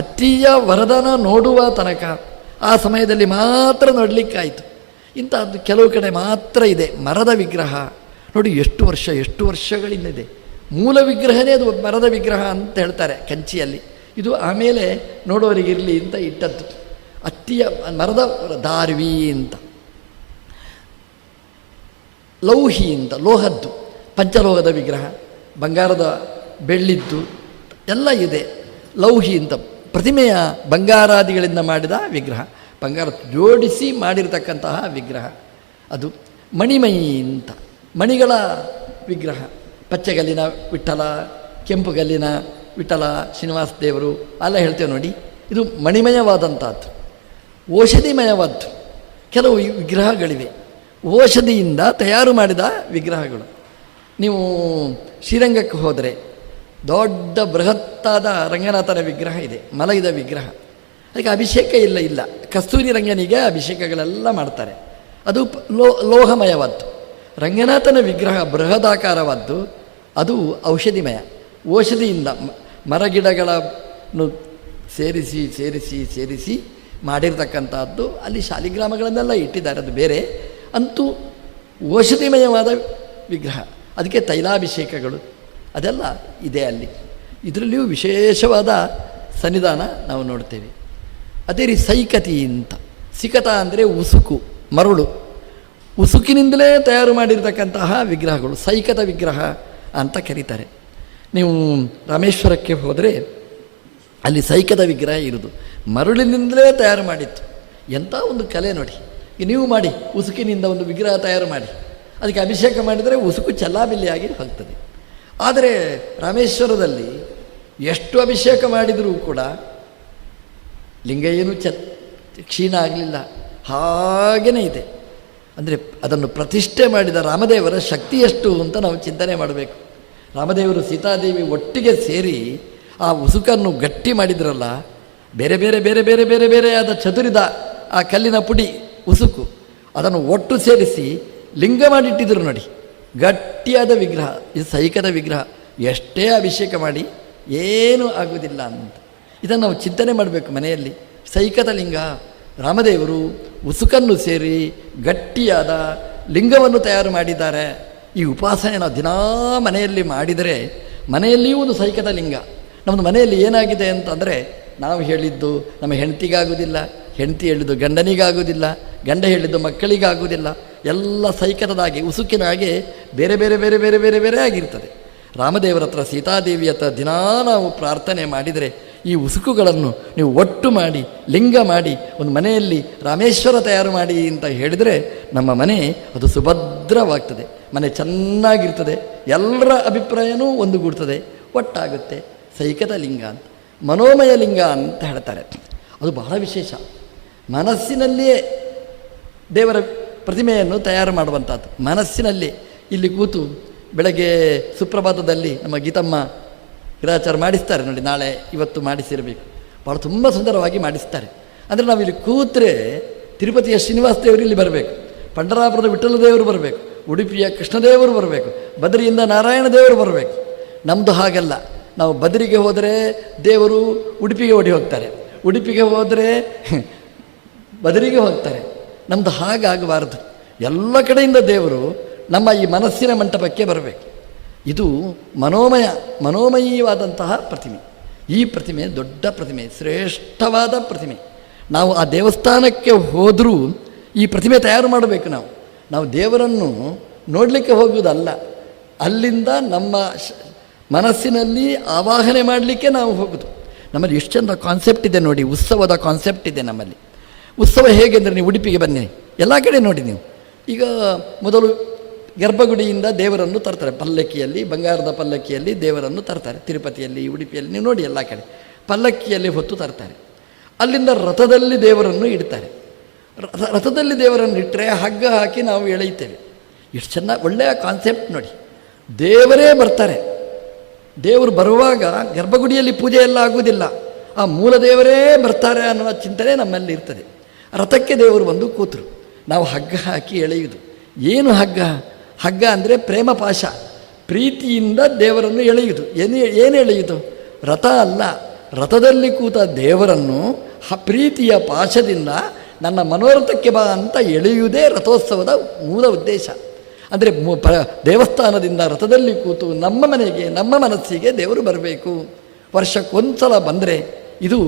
ಅತ್ತಿಯ ವರದಾನ ನೋಡುವ ತನಕ ಆ ಸಮಯದಲ್ಲಿ ಮಾತ್ರ ನೋಡಲಿಕ್ಕಾಯಿತು. ಇಂಥದ್ದು ಕೆಲವು ಕಡೆ ಮಾತ್ರ ಇದೆ ಮರದ ವಿಗ್ರಹ. ನೋಡಿ ಎಷ್ಟು ವರ್ಷಗಳಿಂದಿದೆ. ಮೂಲ ವಿಗ್ರಹನೇ ಅದು ಮರದ ವಿಗ್ರಹ ಅಂತ ಹೇಳ್ತಾರೆ ಕಂಚಿಯಲ್ಲಿ. ಇದು ಆಮೇಲೆ ನೋಡೋರಿಗಿರಲಿ ಅಂತ ಇಟ್ಟದ್ದು. ಅತ್ತಿಯ ಮರದ ದಾರ್ವಿ ಅಂತ. ಲೌಹಿ ಅಂತ, ಲೋಹದ್ದು, ಪಂಚಲೋಹದ ವಿಗ್ರಹ, ಬಂಗಾರದ ಬೆಳ್ಳಿದ್ದು ಎಲ್ಲ ಇದೆ. ಲೌಹಿ ಅಂತ ಪ್ರತಿಮೆಯ ಬಂಗಾರಾದಿಗಳಿಂದ ಮಾಡಿದ ವಿಗ್ರಹ, ಬಂಗಾರ ಜೋಡಿಸಿ ಮಾಡಿರತಕ್ಕಂತಹ ವಿಗ್ರಹ ಅದು. ಮಣಿಮಯಿ ಅಂತ, ಮಣಿಗಳ ವಿಗ್ರಹ. ಪಚ್ಚೆಗಲ್ಲಿನ ವಿಠಲ, ಕೆಂಪುಗಲ್ಲಿನ ವಿಠಲ, ಶ್ರೀನಿವಾಸ ದೇವರು ಎಲ್ಲ ಹೇಳ್ತೇವೆ ನೋಡಿ. ಇದು ಮಣಿಮಯವಾದಂಥದ್ದು, ಔಷಧಿಮಯವಾದ್ದು. ಕೆಲವು ವಿಗ್ರಹಗಳಿವೆ ಔಷಧಿಯಿಂದ ತಯಾರು ಮಾಡಿದ ವಿಗ್ರಹಗಳು. ನೀವು ಶ್ರೀರಂಗಕ್ಕೆ ಹೋದರೆ ದೊಡ್ಡ ಬೃಹತ್ತಾದ ರಂಗನಾಥನ ವಿಗ್ರಹ ಇದೆ, ಮಲಗಿದ ವಿಗ್ರಹ. ಅದಕ್ಕೆ ಅಭಿಷೇಕ ಇಲ್ಲ. ಕಸ್ತೂರಿ ರಂಗನಿಗೆ ಅಭಿಷೇಕಗಳೆಲ್ಲ ಮಾಡ್ತಾರೆ. ಅದು ಲೋಹಮಯವಾದ್ದು. ರಂಗನಾಥನ ವಿಗ್ರಹ ಬೃಹದಾಕಾರವಾದ್ದು, ಅದು ಔಷಧಿಮಯ. ಔಷಧಿಯಿಂದ ಮರಗಿಡಗಳನ್ನು ಸೇರಿಸಿ ಸೇರಿಸಿ ಸೇರಿಸಿ ಮಾಡಿರ್ತಕ್ಕಂಥದ್ದು. ಅಲ್ಲಿ ಶಾಲಿಗ್ರಾಮಗಳನ್ನೆಲ್ಲ ಇಟ್ಟಿದ್ದಾರೆ, ಅದು ಬೇರೆ. ಅಂತೂ ಔಷಧಿಮಯವಾದ ವಿಗ್ರಹ. ಅದಕ್ಕೆ ತೈಲಾಭಿಷೇಕಗಳು ಅದೆಲ್ಲ ಇದೆ ಅಲ್ಲಿ. ಇದರಲ್ಲಿಯೂ ವಿಶೇಷವಾದ ಸನ್ನಿಧಾನ ನಾವು ನೋಡ್ತೇವೆ. ಅದೇ ರೀತಿ ಸೈಕತಿ ಅಂತ. ಸಿಕತ ಅಂದರೆ ಉಸುಕು, ಮರಳು. ಉಸುಕಿನಿಂದಲೇ ತಯಾರು ಮಾಡಿರ್ತಕ್ಕಂತಹ ವಿಗ್ರಹಗಳು ಸೈಕತ ವಿಗ್ರಹ ಅಂತ ಕರೀತಾರೆ. ನೀವು ರಾಮೇಶ್ವರಕ್ಕೆ ಹೋದರೆ ಅಲ್ಲಿ ಸೈಕತ ವಿಗ್ರಹ ಇರೋದು ಮರಳಿನಿಂದಲೇ ತಯಾರು ಮಾಡಿತ್ತು. ಎಂಥ ಒಂದು ಕಲೆ ನೋಡಿ. ಈಗ ನೀವು ಮಾಡಿ, ಉಸುಕಿನಿಂದ ಒಂದು ವಿಗ್ರಹ ತಯಾರು ಮಾಡಿ, ಅದಕ್ಕೆ ಅಭಿಷೇಕ ಮಾಡಿದರೆ ಉಸುಕು ಚೆಲ್ಲಾಬಿಲ್ಲಿಯಾಗಿ ಹೋಗ್ತದೆ. ಆದರೆ ರಾಮೇಶ್ವರದಲ್ಲಿ ಎಷ್ಟು ಅಭಿಷೇಕ ಮಾಡಿದರೂ ಕೂಡ ಲಿಂಗ ಏನೂ ಕ್ಷೀಣ ಆಗಲಿಲ್ಲ, ಹಾಗೇ ಇದೆ. ಅಂದರೆ ಅದನ್ನು ಪ್ರತಿಷ್ಠೆ ಮಾಡಿದ ರಾಮದೇವರ ಶಕ್ತಿ ಎಷ್ಟು ಅಂತ ನಾವು ಚಿಂತನೆ ಮಾಡಬೇಕು. ರಾಮದೇವರು ಸೀತಾದೇವಿ ಒಟ್ಟಿಗೆ ಸೇರಿ ಆ ಉಸುಕನ್ನು ಗಟ್ಟಿ ಮಾಡಿದ್ರಲ್ಲ, ಬೇರೆ ಬೇರೆ ಬೇರೆ ಬೇರೆ ಬೇರೆ ಬೇರೆಯಾದ ಚದುರಿದ ಆ ಕಲ್ಲಿನ ಪುಡಿ ಉಸುಕು, ಅದನ್ನು ಒಟ್ಟು ಸೇರಿಸಿ ಲಿಂಗ ಮಾಡಿಟ್ಟಿದ್ರು ನೋಡಿ. ಗಟ್ಟಿಯಾದ ವಿಗ್ರಹ. ಇದು ಸೈಕದ ವಿಗ್ರಹ. ಎಷ್ಟೇ ಅಭಿಷೇಕ ಮಾಡಿ ಏನೂ ಆಗುವುದಿಲ್ಲ ಅಂತ. ಇದನ್ನು ನಾವು ಚಿಂತನೆ ಮಾಡಬೇಕು ಮನೆಯಲ್ಲಿ. ಸೈಕತ ಲಿಂಗ, ರಾಮದೇವರು ಉಸುಕನ್ನು ಸೇರಿ ಗಟ್ಟಿಯಾದ ಲಿಂಗವನ್ನು ತಯಾರು ಮಾಡಿದ್ದಾರೆ. ಈ ಉಪಾಸನೆ ನಾವು ದಿನಾ ಮನೆಯಲ್ಲಿ ಮಾಡಿದರೆ ಮನೆಯಲ್ಲಿಯೂ ಒಂದು ಸೈಕತ ಲಿಂಗ. ನಮ್ಮದು ಮನೆಯಲ್ಲಿ ಏನಾಗಿದೆ ಅಂತಂದರೆ, ನಾವು ಹೇಳಿದ್ದು ನಮ್ಮ ಹೆಂಡತಿಗಾಗೋದಿಲ್ಲ, ಹೆಂಡತಿ ಹೇಳಿದ್ದು ಗಂಡನಿಗಾಗೋದಿಲ್ಲ, ಗಂಡ ಹೇಳಿದ್ದು ಮಕ್ಕಳಿಗಾಗೋದಿಲ್ಲ. ಎಲ್ಲ ಸೈಕತದಾಗಿ ಉಸುಕಿನ ಹಾಗೆ ಬೇರೆ ಬೇರೆ ಬೇರೆ ಬೇರೆ ಬೇರೆ ಬೇರೆ ಆಗಿರ್ತದೆ. ರಾಮದೇವರ ಹತ್ರ ಸೀತಾದೇವಿ ಹತ್ರ ದಿನಾ ನಾವು ಪ್ರಾರ್ಥನೆ ಮಾಡಿದರೆ ಈ ಉಸುಕುಗಳನ್ನು ನೀವು ಒಟ್ಟು ಮಾಡಿ ಲಿಂಗ ಮಾಡಿ ಒಂದು ಮನೆಯಲ್ಲಿ ರಾಮೇಶ್ವರ ತಯಾರು ಮಾಡಿ ಅಂತ ಹೇಳಿದರೆ ನಮ್ಮ ಮನೆ ಅದು ಸುಭದ್ರವಾಗ್ತದೆ, ಮನೆ ಚೆನ್ನಾಗಿರ್ತದೆ, ಎಲ್ಲರ ಅಭಿಪ್ರಾಯನೂ ಒಂದುಗೂಡ್ತದೆ, ಒಟ್ಟಾಗುತ್ತೆ. ಸೈಕತ ಲಿಂಗ ಅಂತ, ಮನೋಮಯ ಲಿಂಗ ಅಂತ ಹೇಳ್ತಾರೆ. ಅದು ಬಹಳ ವಿಶೇಷ. ಮನಸ್ಸಿನಲ್ಲಿಯೇ ದೇವರ ಪ್ರತಿಮೆಯನ್ನು ತಯಾರು ಮಾಡುವಂಥದ್ದು. ಮನಸ್ಸಿನಲ್ಲಿ ಇಲ್ಲಿ ಕೂತು ಬೆಳಗ್ಗೆ ಸುಪ್ರಭಾತದಲ್ಲಿ ನಮ್ಮ ಗೀತಮ್ಮ ಗ್ರಹಚಾರ ಮಾಡಿಸ್ತಾರೆ ನೋಡಿ, ನಾಳೆ ಇವತ್ತು ಮಾಡಿಸಿರಬೇಕು. ಭಾಳ ತುಂಬ ಸುಂದರವಾಗಿ ಮಾಡಿಸ್ತಾರೆ. ಅಂದರೆ ನಾವಿಲ್ಲಿ ಕೂತ್ರೆ ತಿರುಪತಿಯ ಶ್ರೀನಿವಾಸ ದೇವರು ಇಲ್ಲಿ ಬರಬೇಕು, ಪಂಡರಾಪುರದ ವಿಠ್ಠಲ ದೇವರು ಬರಬೇಕು, ಉಡುಪಿಯ ಕೃಷ್ಣದೇವರು ಬರಬೇಕು, ಬದರಿಯಿಂದ ನಾರಾಯಣ ದೇವರು ಬರಬೇಕು. ನಮ್ಮದು ಹಾಗಲ್ಲ. ನಾವು ಬದರಿಗೆ ಹೋದರೆ ದೇವರು ಉಡುಪಿಗೆ ಓಡಿ ಹೋಗ್ತಾರೆ, ಉಡುಪಿಗೆ ಹೋದರೆ ಬದರಿಗೆ ಹೋಗ್ತಾರೆ. ನಮ್ಮದು ಹಾಗಾಗಬಾರ್ದು. ಎಲ್ಲ ಕಡೆಯಿಂದ ದೇವರು ನಮ್ಮ ಈ ಮನಸ್ಸಿನ ಮಂಟಪಕ್ಕೆ ಬರಬೇಕು. ಇದು ಮನೋಮಯೀವಾದಂತಹ ಪ್ರತಿಮೆ. ಈ ಪ್ರತಿಮೆ ದೊಡ್ಡ ಪ್ರತಿಮೆ, ಶ್ರೇಷ್ಠವಾದ ಪ್ರತಿಮೆ. ನಾವು ಆ ದೇವಸ್ಥಾನಕ್ಕೆ ಹೋದರೂ ಈ ಪ್ರತಿಮೆ ತಯಾರು ಮಾಡಬೇಕು. ನಾವು ದೇವರನ್ನು ನೋಡಲಿಕ್ಕೆ ಹೋಗುವುದಲ್ಲ, ಅಲ್ಲಿಂದ ನಮ್ಮ ಮನಸ್ಸಿನಲ್ಲಿ ಆವಾಹನೆ ಮಾಡಲಿಕ್ಕೆ ನಾವು ಹೋಗೋದು. ನಮ್ಮಲ್ಲಿ ಎಷ್ಟು ಚಂದ ಕಾನ್ಸೆಪ್ಟ್ ಇದೆ ನೋಡಿ, ಉತ್ಸವದ ಕಾನ್ಸೆಪ್ಟ್ ಇದೆ ನಮ್ಮಲ್ಲಿ. ಉತ್ಸವ ಹೇಗೆ ಅಂದರೆ, ನೀವು ಉಡುಪಿಗೆ ಬನ್ನಿ, ಎಲ್ಲ ಕಡೆ ನೋಡಿ ನೀವು. ಈಗ ಮೊದಲು ಗರ್ಭಗುಡಿಯಿಂದ ದೇವರನ್ನು ತರ್ತಾರೆ, ಪಲ್ಲಕ್ಕಿಯಲ್ಲಿ, ಬಂಗಾರದ ಪಲ್ಲಕ್ಕಿಯಲ್ಲಿ ದೇವರನ್ನು ತರ್ತಾರೆ. ತಿರುಪತಿಯಲ್ಲಿ, ಉಡುಪಿಯಲ್ಲಿ ನೀವು ನೋಡಿ, ಎಲ್ಲ ಕಡೆ ಪಲ್ಲಕ್ಕಿಯಲ್ಲಿ ಹೊತ್ತು ತರ್ತಾರೆ. ಅಲ್ಲಿಂದ ರಥದಲ್ಲಿ ದೇವರನ್ನು ಇಡ್ತಾರೆ. ರಥದಲ್ಲಿ ದೇವರನ್ನು ಇಟ್ಟರೆ ಹಗ್ಗ ಹಾಕಿ ನಾವು ಎಳೆಯುತ್ತೇವೆ. ಎಷ್ಟು ಚೆನ್ನಾಗಿ ಒಳ್ಳೆಯ ಕಾನ್ಸೆಪ್ಟ್ ನೋಡಿ. ದೇವರೇ ಬರ್ತಾರೆ. ದೇವರು ಬರುವಾಗ ಗರ್ಭಗುಡಿಯಲ್ಲಿ ಪೂಜೆ ಎಲ್ಲ ಆಗುವುದಿಲ್ಲ, ಆ ಮೂಲ ದೇವರೇ ಬರ್ತಾರೆ ಅನ್ನುವ ಚಿಂತನೆ ನಮ್ಮಲ್ಲಿ ಇರ್ತದೆ. ರಥಕ್ಕೆ ದೇವರು ಬಂದು ಕೂತರು, ನಾವು ಹಗ್ಗ ಹಾಕಿ ಎಳೆಯುವುದು. ಏನು ಹಗ್ಗ? ಹಗ್ಗ ಅಂದರೆ ಪ್ರೇಮ ಪಾಶ, ಪ್ರೀತಿಯಿಂದ ದೇವರನ್ನು ಎಳೆಯುವುದು. ಏನು ಎಳೆಯುವುದು? ರಥ ಅಲ್ಲ, ರಥದಲ್ಲಿ ಕೂತ ದೇವರನ್ನು ಪ್ರೀತಿಯ ಪಾಶದಿಂದ ನನ್ನ ಮನೋರಥಕ್ಕೆ ಬಾ ಅಂತ ಎಳೆಯುವುದೇ ರಥೋತ್ಸವದ ಮೂಲ ಉದ್ದೇಶ. ಅಂದರೆ ದೇವಸ್ಥಾನದಿಂದ ರಥದಲ್ಲಿ ಕೂತು ನಮ್ಮ ಮನೆಗೆ, ನಮ್ಮ ಮನಸ್ಸಿಗೆ ದೇವರು ಬರಬೇಕು. ವರ್ಷಕ್ಕೊಂದ್ಸಲ ಬಂದರೆ ಇದು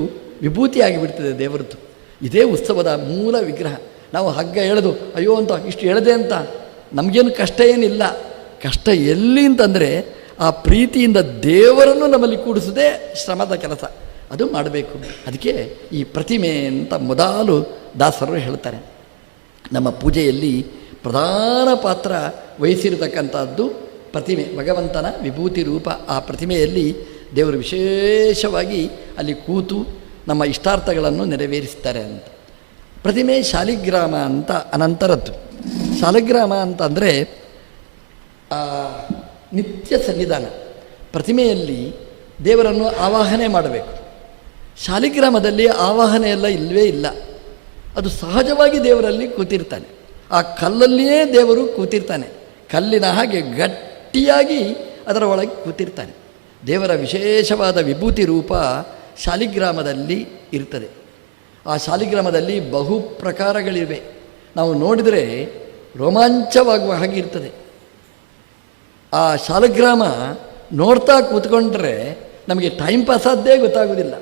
ವಿಭೂತಿಯಾಗಿ ಬಿಡ್ತದೆ ದೇವರದ್ದು. ಇದೇ ಉತ್ಸವದ ಮೂಲ ವಿಗ್ರಹ. ನಾವು ಹಗ್ಗ ಎಳೆದು ಅಯ್ಯೋ ಅಂತ ಇಷ್ಟು ಎಳೆದೆ ಅಂತ ನಮಗೇನು ಕಷ್ಟ ಏನಿಲ್ಲ. ಕಷ್ಟ ಎಲ್ಲಿ ಅಂತಂದರೆ ಆ ಪ್ರೀತಿಯಿಂದ ದೇವರನ್ನು ನಮ್ಮಲ್ಲಿ ಕೂಡಿಸೋದೇ ಶ್ರಮದ ಕೆಲಸ. ಅದು ಮಾಡಬೇಕು. ಅದಕ್ಕೆ ಈ ಪ್ರತಿಮೆ ಅಂತ ಮೊದಲು ದಾಸರು ಹೇಳ್ತಾರೆ. ನಮ್ಮ ಪೂಜೆಯಲ್ಲಿ ಪ್ರಧಾನ ಪಾತ್ರ ವಹಿಸಿರತಕ್ಕಂಥದ್ದು ಪ್ರತಿಮೆ, ಭಗವಂತನ ವಿಭೂತಿ ರೂಪ. ಆ ಪ್ರತಿಮೆಯಲ್ಲಿ ದೇವರು ವಿಶೇಷವಾಗಿ ಅಲ್ಲಿ ಕೂತು ನಮ್ಮ ಇಷ್ಟಾರ್ಥಗಳನ್ನು ನೆರವೇರಿಸ್ತಾರೆ ಅಂತ. ಪ್ರತಿಮೆ ಶಾಲಿಗ್ರಾಮ ಅಂತ ಅನಂತರದ್ದು. ಶಾಲಿಗ್ರಾಮ ಅಂತ ಅಂದರೆ ನಿತ್ಯ ಸನ್ನಿಧಾನ. ಪ್ರತಿಮೆಯಲ್ಲಿ ದೇವರನ್ನು ಆವಾಹನೆ ಮಾಡಬೇಕು. ಶಾಲಿಗ್ರಾಮದಲ್ಲಿ ಆವಾಹನೆ ಎಲ್ಲ ಇಲ್ಲವೇ ಇಲ್ಲ. ಅದು ಸಹಜವಾಗಿ ದೇವರಲ್ಲಿ ಕೂತಿರ್ತಾನೆ. ಆ ಕಲ್ಲಲ್ಲಿಯೇ ದೇವರು ಕೂತಿರ್ತಾನೆ. ಕಲ್ಲಿನ ಹಾಗೆ ಗಟ್ಟಿಯಾಗಿ ಅದರ ಒಳಗೆ ಕೂತಿರ್ತಾನೆ. ದೇವರ ವಿಶೇಷವಾದ ವಿಭೂತಿ ರೂಪ ಶಾಲಿಗ್ರಾಮದಲ್ಲಿ ಇರ್ತದೆ. ಆ ಶಾಲಿಗ್ರಾಮದಲ್ಲಿ ಬಹು ಪ್ರಕಾರಗಳಿವೆ. ನಾವು ನೋಡಿದರೆ ರೋಮಾಂಚವಾಗುವ ಹಾಗೆ ಇರ್ತದೆ. ಆ ಶಾಲಿಗ್ರಾಮ ನೋಡ್ತಾ ಕೂತ್ಕೊಂಡ್ರೆ ನಮಗೆ ಟೈಮ್ ಪಾಸ್ ಆದ್ದೇ ಗೊತ್ತಾಗೋದಿಲ್ಲ.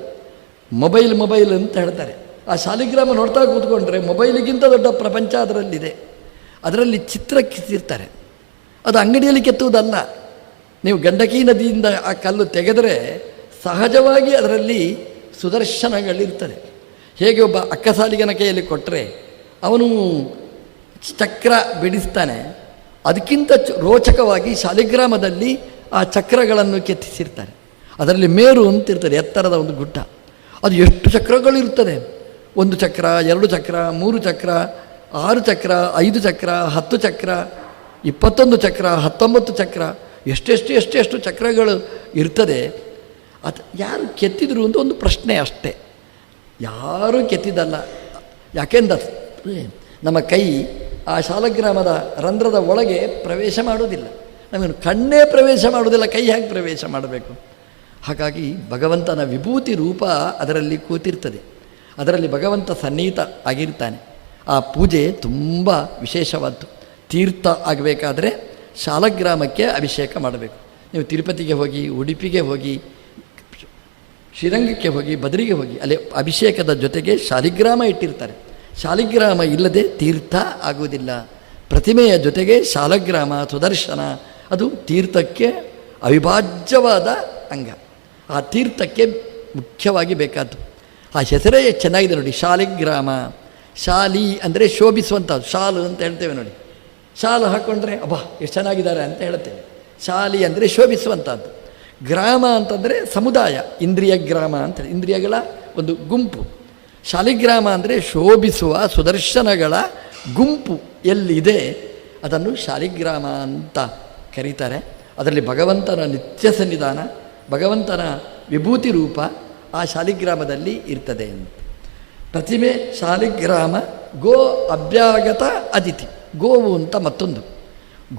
ಮೊಬೈಲ್ ಅಂತ ಹೇಳ್ತಾರೆ. ಆ ಶಾಲಿಗ್ರಾಮ ನೋಡ್ತಾ ಕೂತ್ಕೊಂಡ್ರೆ ಮೊಬೈಲಿಗಿಂತ ದೊಡ್ಡ ಪ್ರಪಂಚ ಅದರಲ್ಲಿದೆ. ಅದರಲ್ಲಿ ಚಿತ್ರ ಕೆತ್ತಿರ್ತಾರೆ. ಅದು ಅಂಗಡಿಯಲ್ಲಿ ಕೆತ್ತುವುದಲ್ಲ. ನೀವು ಗಂಡಕಿ ನದಿಯಿಂದ ಆ ಕಲ್ಲು ತೆಗೆದರೆ ಸಹಜವಾಗಿ ಅದರಲ್ಲಿ ಸುದರ್ಶನಗಳಿರ್ತದೆ. ಹೇಗೆ ಒಬ್ಬ ಅಕ್ಕಸಾಲಿಗನ ಕೈಯಲ್ಲಿ ಕೊಟ್ಟರೆ ಅವನು ಚಕ್ರ ಬಿಡಿಸ್ತಾನೆ, ಅದಕ್ಕಿಂತ ರೋಚಕವಾಗಿ ಶಾಲಿಗ್ರಾಮದಲ್ಲಿ ಆ ಚಕ್ರಗಳನ್ನು ಕೆತ್ತಿಸಿರ್ತಾರೆ. ಅದರಲ್ಲಿ ಮೇರು ಅಂತಿರ್ತದೆ, ಎತ್ತರದ ಒಂದು ಗುಡ್ಡ. ಅದು ಎಷ್ಟು ಚಕ್ರಗಳಿರ್ತದೆ. 1 ಚಕ್ರ, 2 ಚಕ್ರ, 3 ಚಕ್ರ, 6 ಚಕ್ರ, 5 ಚಕ್ರ, 10 ಚಕ್ರ, 21 ಚಕ್ರ, 19 ಚಕ್ರ, ಎಷ್ಟೆಷ್ಟು ಚಕ್ರಗಳು ಇರ್ತದೆ. ಅದು ಯಾರು ಕೆತ್ತಿದ್ರು ಅಂತ ಒಂದು ಪ್ರಶ್ನೆ ಅಷ್ಟೇ. ಯಾರೂ ಕೆತ್ತಿದ್ದಲ್ಲ. ಯಾಕೆಂದರೆ ನಮ್ಮ ಕೈ ಆ ಶಾಲಗ್ರಾಮದ ರಂಧ್ರದ ಒಳಗೆ ಪ್ರವೇಶ ಮಾಡೋದಿಲ್ಲ. ನಮಗೆ ಕಣ್ಣೇ ಪ್ರವೇಶ ಮಾಡೋದಿಲ್ಲ, ಕೈ ಹೇಗೆ ಪ್ರವೇಶ ಮಾಡಬೇಕು? ಹಾಗಾಗಿ ಭಗವಂತನ ವಿಭೂತಿ ರೂಪ ಅದರಲ್ಲಿ ಕೂತಿರ್ತದೆ. ಅದರಲ್ಲಿ ಭಗವಂತ ಸನ್ನಿಹಿತ ಆಗಿರ್ತಾನೆ. ಆ ಪೂಜೆ ತುಂಬ ವಿಶೇಷವಾದ್ದು. ತೀರ್ಥ ಆಗಬೇಕಾದ್ರೆ ಶಾಲಗ್ರಾಮಕ್ಕೆ ಅಭಿಷೇಕ ಮಾಡಬೇಕು. ನೀವು ತಿರುಪತಿಗೆ ಹೋಗಿ, ಉಡುಪಿಗೆ ಹೋಗಿ, ಶ್ರೀರಂಗಕ್ಕೆ ಹೋಗಿ, ಬದರಿಗೆ ಹೋಗಿ, ಅಲ್ಲಿ ಅಭಿಷೇಕದ ಜೊತೆಗೆ ಶಾಲಿಗ್ರಾಮ ಇಟ್ಟಿರ್ತಾರೆ. ಶಾಲಿಗ್ರಾಮ ಇಲ್ಲದೆ ತೀರ್ಥ ಆಗುವುದಿಲ್ಲ. ಪ್ರತಿಮೆಯ ಜೊತೆಗೆ ಶಾಲಗ್ರಾಮ, ಸುದರ್ಶನ ಅದು ತೀರ್ಥಕ್ಕೆ ಅವಿಭಾಜ್ಯವಾದ ಅಂಗ. ಆ ತೀರ್ಥಕ್ಕೆ ಮುಖ್ಯವಾಗಿ ಬೇಕಾದ್ದು. ಆ ಹೆಸರೇ ಚೆನ್ನಾಗಿದೆ ನೋಡಿ, ಶಾಲಿಗ್ರಾಮ. ಶಾಲಿ ಅಂದರೆ ಶೋಭಿಸುವಂಥದ್ದು. ಶಾಲು ಅಂತ ಹೇಳ್ತೇವೆ ನೋಡಿ. ಶಾಲು ಹಾಕ್ಕೊಂಡ್ರೆ ಅಬ್ಬಾ ಎಷ್ಟು ಚೆನ್ನಾಗಿದ್ದಾರೆ ಅಂತ ಹೇಳ್ತೇವೆ. ಶಾಲಿ ಅಂದರೆ ಶೋಭಿಸುವಂಥದ್ದು. ಗ್ರಾಮ ಅಂತಂದರೆ ಸಮುದಾಯ, ಇಂದ್ರಿಯ ಗ್ರಾಮ ಅಂತ, ಇಂದ್ರಿಯಗಳ ಒಂದು ಗುಂಪು. ಶಾಲಿಗ್ರಾಮ ಅಂದರೆ ಶೋಭಿಸುವ ಸುದರ್ಶನಗಳ ಗುಂಪು ಎಲ್ಲಿದೆ ಅದನ್ನು ಶಾಲಿಗ್ರಾಮ ಅಂತ ಕರೀತಾರೆ. ಅದರಲ್ಲಿ ಭಗವಂತನ ನಿತ್ಯ ಸನ್ನಿಧಾನ, ಭಗವಂತನ ವಿಭೂತಿ ರೂಪ ಆ ಶಾಲಿಗ್ರಾಮದಲ್ಲಿ ಇರ್ತದೆ ಅಂತ. ಪ್ರತಿಮೆ, ಶಾಲಿಗ್ರಾಮ, ಗೋ ಅಭ್ಯಾಗತ ಅತಿಥಿ. ಗೋವು ಅಂತ ಮತ್ತೊಂದು.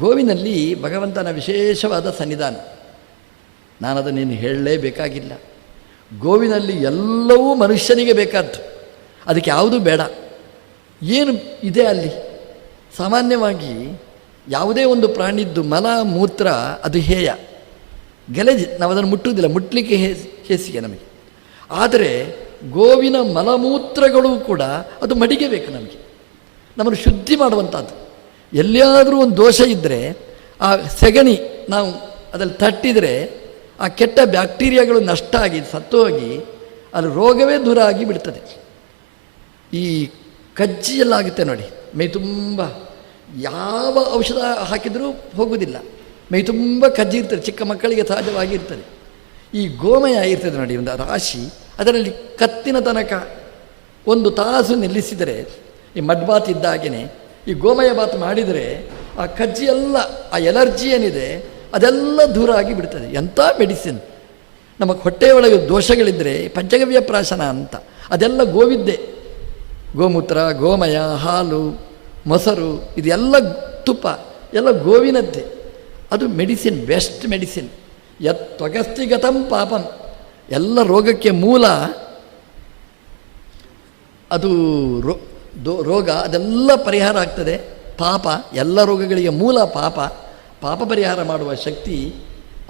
ಗೋವಿನಲ್ಲಿ ಭಗವಂತನ ವಿಶೇಷವಾದ ಸನ್ನಿಧಾನ. ನಾನದನ್ನೇನು ಹೇಳಲೇಬೇಕಾಗಿಲ್ಲ. ಗೋವಿನಲ್ಲಿ ಎಲ್ಲವೂ ಮನುಷ್ಯನಿಗೆ ಬೇಕಾದ್ದು, ಅದಕ್ಕೆ ಯಾವುದೂ ಬೇಡ. ಏನು ಇದೆ ಅಲ್ಲಿ? ಸಾಮಾನ್ಯವಾಗಿ ಯಾವುದೇ ಒಂದು ಪ್ರಾಣಿದ್ದು ಮಲ ಮೂತ್ರ ಅದು ಹೇಯ, ಗಲಜೆ, ನಾವು ಅದನ್ನು ಮುಟ್ಟುವುದಿಲ್ಲ, ಮುಟ್ಟಲಿಕ್ಕೆ ಹೇಸಿಗೆ ನಮಗೆ. ಆದರೆ ಗೋವಿನ ಮಲಮೂತ್ರಗಳು ಕೂಡ ಅದು ಮಡಿಗೆ ಬೇಕು ನಮಗೆ, ನಮ್ಮನ್ನು ಶುದ್ಧಿ ಮಾಡುವಂಥದ್ದು. ಎಲ್ಲಿಯಾದರೂ ಒಂದು ದೋಷ ಇದ್ದರೆ ಆ ಸೆಗಣಿ ನಾವು ಅದರಲ್ಲಿ ತಟ್ಟಿದರೆ ಆ ಕೆಟ್ಟ ಬ್ಯಾಕ್ಟೀರಿಯಾಗಳು ನಷ್ಟ ಆಗಿ ಸತ್ತು ಹೋಗಿ ಅಲ್ಲಿ ರೋಗವೇ ದೂರ ಆಗಿ ಬಿಡ್ತದೆ. ಈ ಕಜ್ಜಿಯಲ್ಲಾಗುತ್ತೆ ನೋಡಿ, ಮೈ ತುಂಬ ಯಾವ ಔಷಧ ಹಾಕಿದರೂ ಹೋಗುವುದಿಲ್ಲ, ಮೈ ತುಂಬ ಕಜ್ಜಿ ಇರ್ತದೆ, ಚಿಕ್ಕ ಮಕ್ಕಳಿಗೆ ಸಹಜವಾಗಿರ್ತದೆ. ಈ ಗೋಮಯ ಇರ್ತದೆ ನೋಡಿ, ಒಂದು ರಾಶಿ, ಅದರಲ್ಲಿ ಕತ್ತಿನ ತನಕ 1 ತಾಸು ನಿಲ್ಲಿಸಿದರೆ, ಈ ಮಡ್ಬಾತ್ ಇದ್ದಾಗೇ ಈ ಗೋಮಯ ಬಾತ್ ಮಾಡಿದರೆ ಆ ಕಜ್ಜಿಯೆಲ್ಲ, ಆ ಎಲರ್ಜಿ ಏನಿದೆ ಅದೆಲ್ಲ ದೂರ ಆಗಿ ಬಿಡ್ತದೆ. ಎಂಥ ಮೆಡಿಸಿನ್! ನಮಗೆ ಹೊಟ್ಟೆಯೊಳಗೆ ದೋಷಗಳಿದ್ದರೆ ಪಂಚಗವ್ಯ ಪ್ರಾಶನ ಅಂತ, ಅದೆಲ್ಲ ಗೋವಿದ್ದೆ. ಗೋಮೂತ್ರ, ಗೋಮಯ, ಹಾಲು, ಮೊಸರು, ಇದೆಲ್ಲ ತುಪ್ಪ ಎಲ್ಲ ಗೋವಿನದ್ದೇ. ಅದು ಮೆಡಿಸಿನ್, ಬೆಸ್ಟ್ ಮೆಡಿಸಿನ್. ತ್ವಗಸ್ತಿಗತಂ ಪಾಪಂ. ಎಲ್ಲ ರೋಗಕ್ಕೆ ಮೂಲ ಅದು ರೋಗ, ಅದೆಲ್ಲ ಪರಿಹಾರ ಆಗ್ತದೆ. ಪಾಪ, ಎಲ್ಲ ರೋಗಗಳಿಗೆ ಮೂಲ ಪಾಪ. ಪಾಪ ಪರಿಹಾರ ಮಾಡುವ ಶಕ್ತಿ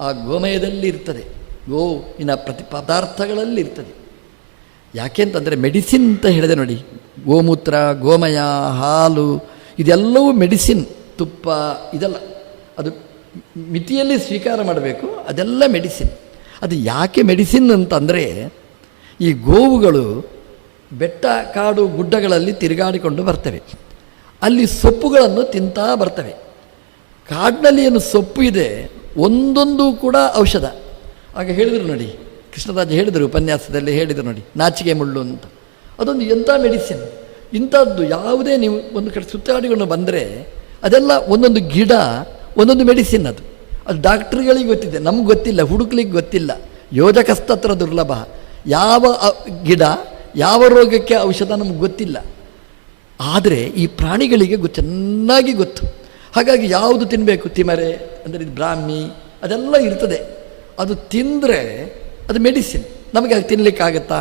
ಆ ಗೋಮಯದಲ್ಲಿ ಇರ್ತದೆ, ಗೋವಿನ ಪ್ರತಿ ಪದಾರ್ಥಗಳಲ್ಲಿ ಇರ್ತದೆ. ಯಾಕೆಂತಂದರೆ ಮೆಡಿಸಿನ್ ಅಂತ ಹೇಳಿದೆ ನೋಡಿ, ಗೋಮೂತ್ರ, ಗೋಮಯ, ಹಾಲು ಇದೆಲ್ಲವೂ ಮೆಡಿಸಿನ್. ತುಪ್ಪ ಇದೆಲ್ಲ ಅದು ಮಿತಿಯಲ್ಲಿ ಸ್ವೀಕಾರ ಮಾಡಬೇಕು, ಅದೆಲ್ಲ ಮೆಡಿಸಿನ್. ಅದು ಯಾಕೆ ಮೆಡಿಸಿನ್ ಅಂತಂದರೆ, ಈ ಗೋವುಗಳು ಬೆಟ್ಟ, ಕಾಡು, ಗುಡ್ಡಗಳಲ್ಲಿ ತಿರುಗಾಡಿಕೊಂಡು ಬರ್ತವೆ. ಅಲ್ಲಿ ಸೊಪ್ಪುಗಳನ್ನು ತಿಂತಾ ಬರ್ತವೆ. ಕಾಡಿನಲ್ಲಿ ಏನು ಸೊಪ್ಪು ಇದೆ ಒಂದೊಂದು ಕೂಡ ಔಷಧ. ಆಗ ಹೇಳಿದರು ನೋಡಿ, ಕೃಷ್ಣರಾಜ ಹೇಳಿದರು ಉಪನ್ಯಾಸದಲ್ಲಿ ಹೇಳಿದರು ನೋಡಿ, ನಾಚಿಕೆ ಮುಳ್ಳು ಅಂತ. ಅದೊಂದು ಎಂಥ ಮೆಡಿಸಿನ್. ಇಂಥದ್ದು ಯಾವುದೇ ನೀವು ಒಂದು ಕಡೆ ಸುತ್ತಾಡಿಕೊಂಡು ಬಂದರೆ ಅದೆಲ್ಲ ಒಂದೊಂದು ಗಿಡ ಒಂದೊಂದು ಮೆಡಿಸಿನ್. ಅದು ಡಾಕ್ಟ್ರುಗಳಿಗೆ ಗೊತ್ತಿದೆ, ನಮ್ಗೆ ಗೊತ್ತಿಲ್ಲ, ಹುಡುಕ್ಲಿಕ್ಕೆ ಗೊತ್ತಿಲ್ಲ. ಯೋಜಕಸ್ತತ್ರ ದುರ್ಲಭ. ಯಾವ ಗಿಡ ಯಾವ ರೋಗಕ್ಕೆ ಔಷಧ ನಮ್ಗೆ ಗೊತ್ತಿಲ್ಲ. ಆದರೆ ಈ ಪ್ರಾಣಿಗಳಿಗೆ ಚೆನ್ನಾಗಿ ಗೊತ್ತು. ಹಾಗಾಗಿ ಯಾವುದು ತಿನ್ನಬೇಕು, ತಿಮರೆ ಅಂದರೆ ಇದು ಬ್ರಾಹ್ಮಿ ಅದೆಲ್ಲ ಇರ್ತದೆ. ಅದು ತಿಂದರೆ ಅದು ಮೆಡಿಸಿನ್. ನಮಗೆ ಅದು ತಿನ್ನಲಿಕ್ಕಾಗತ್ತಾ?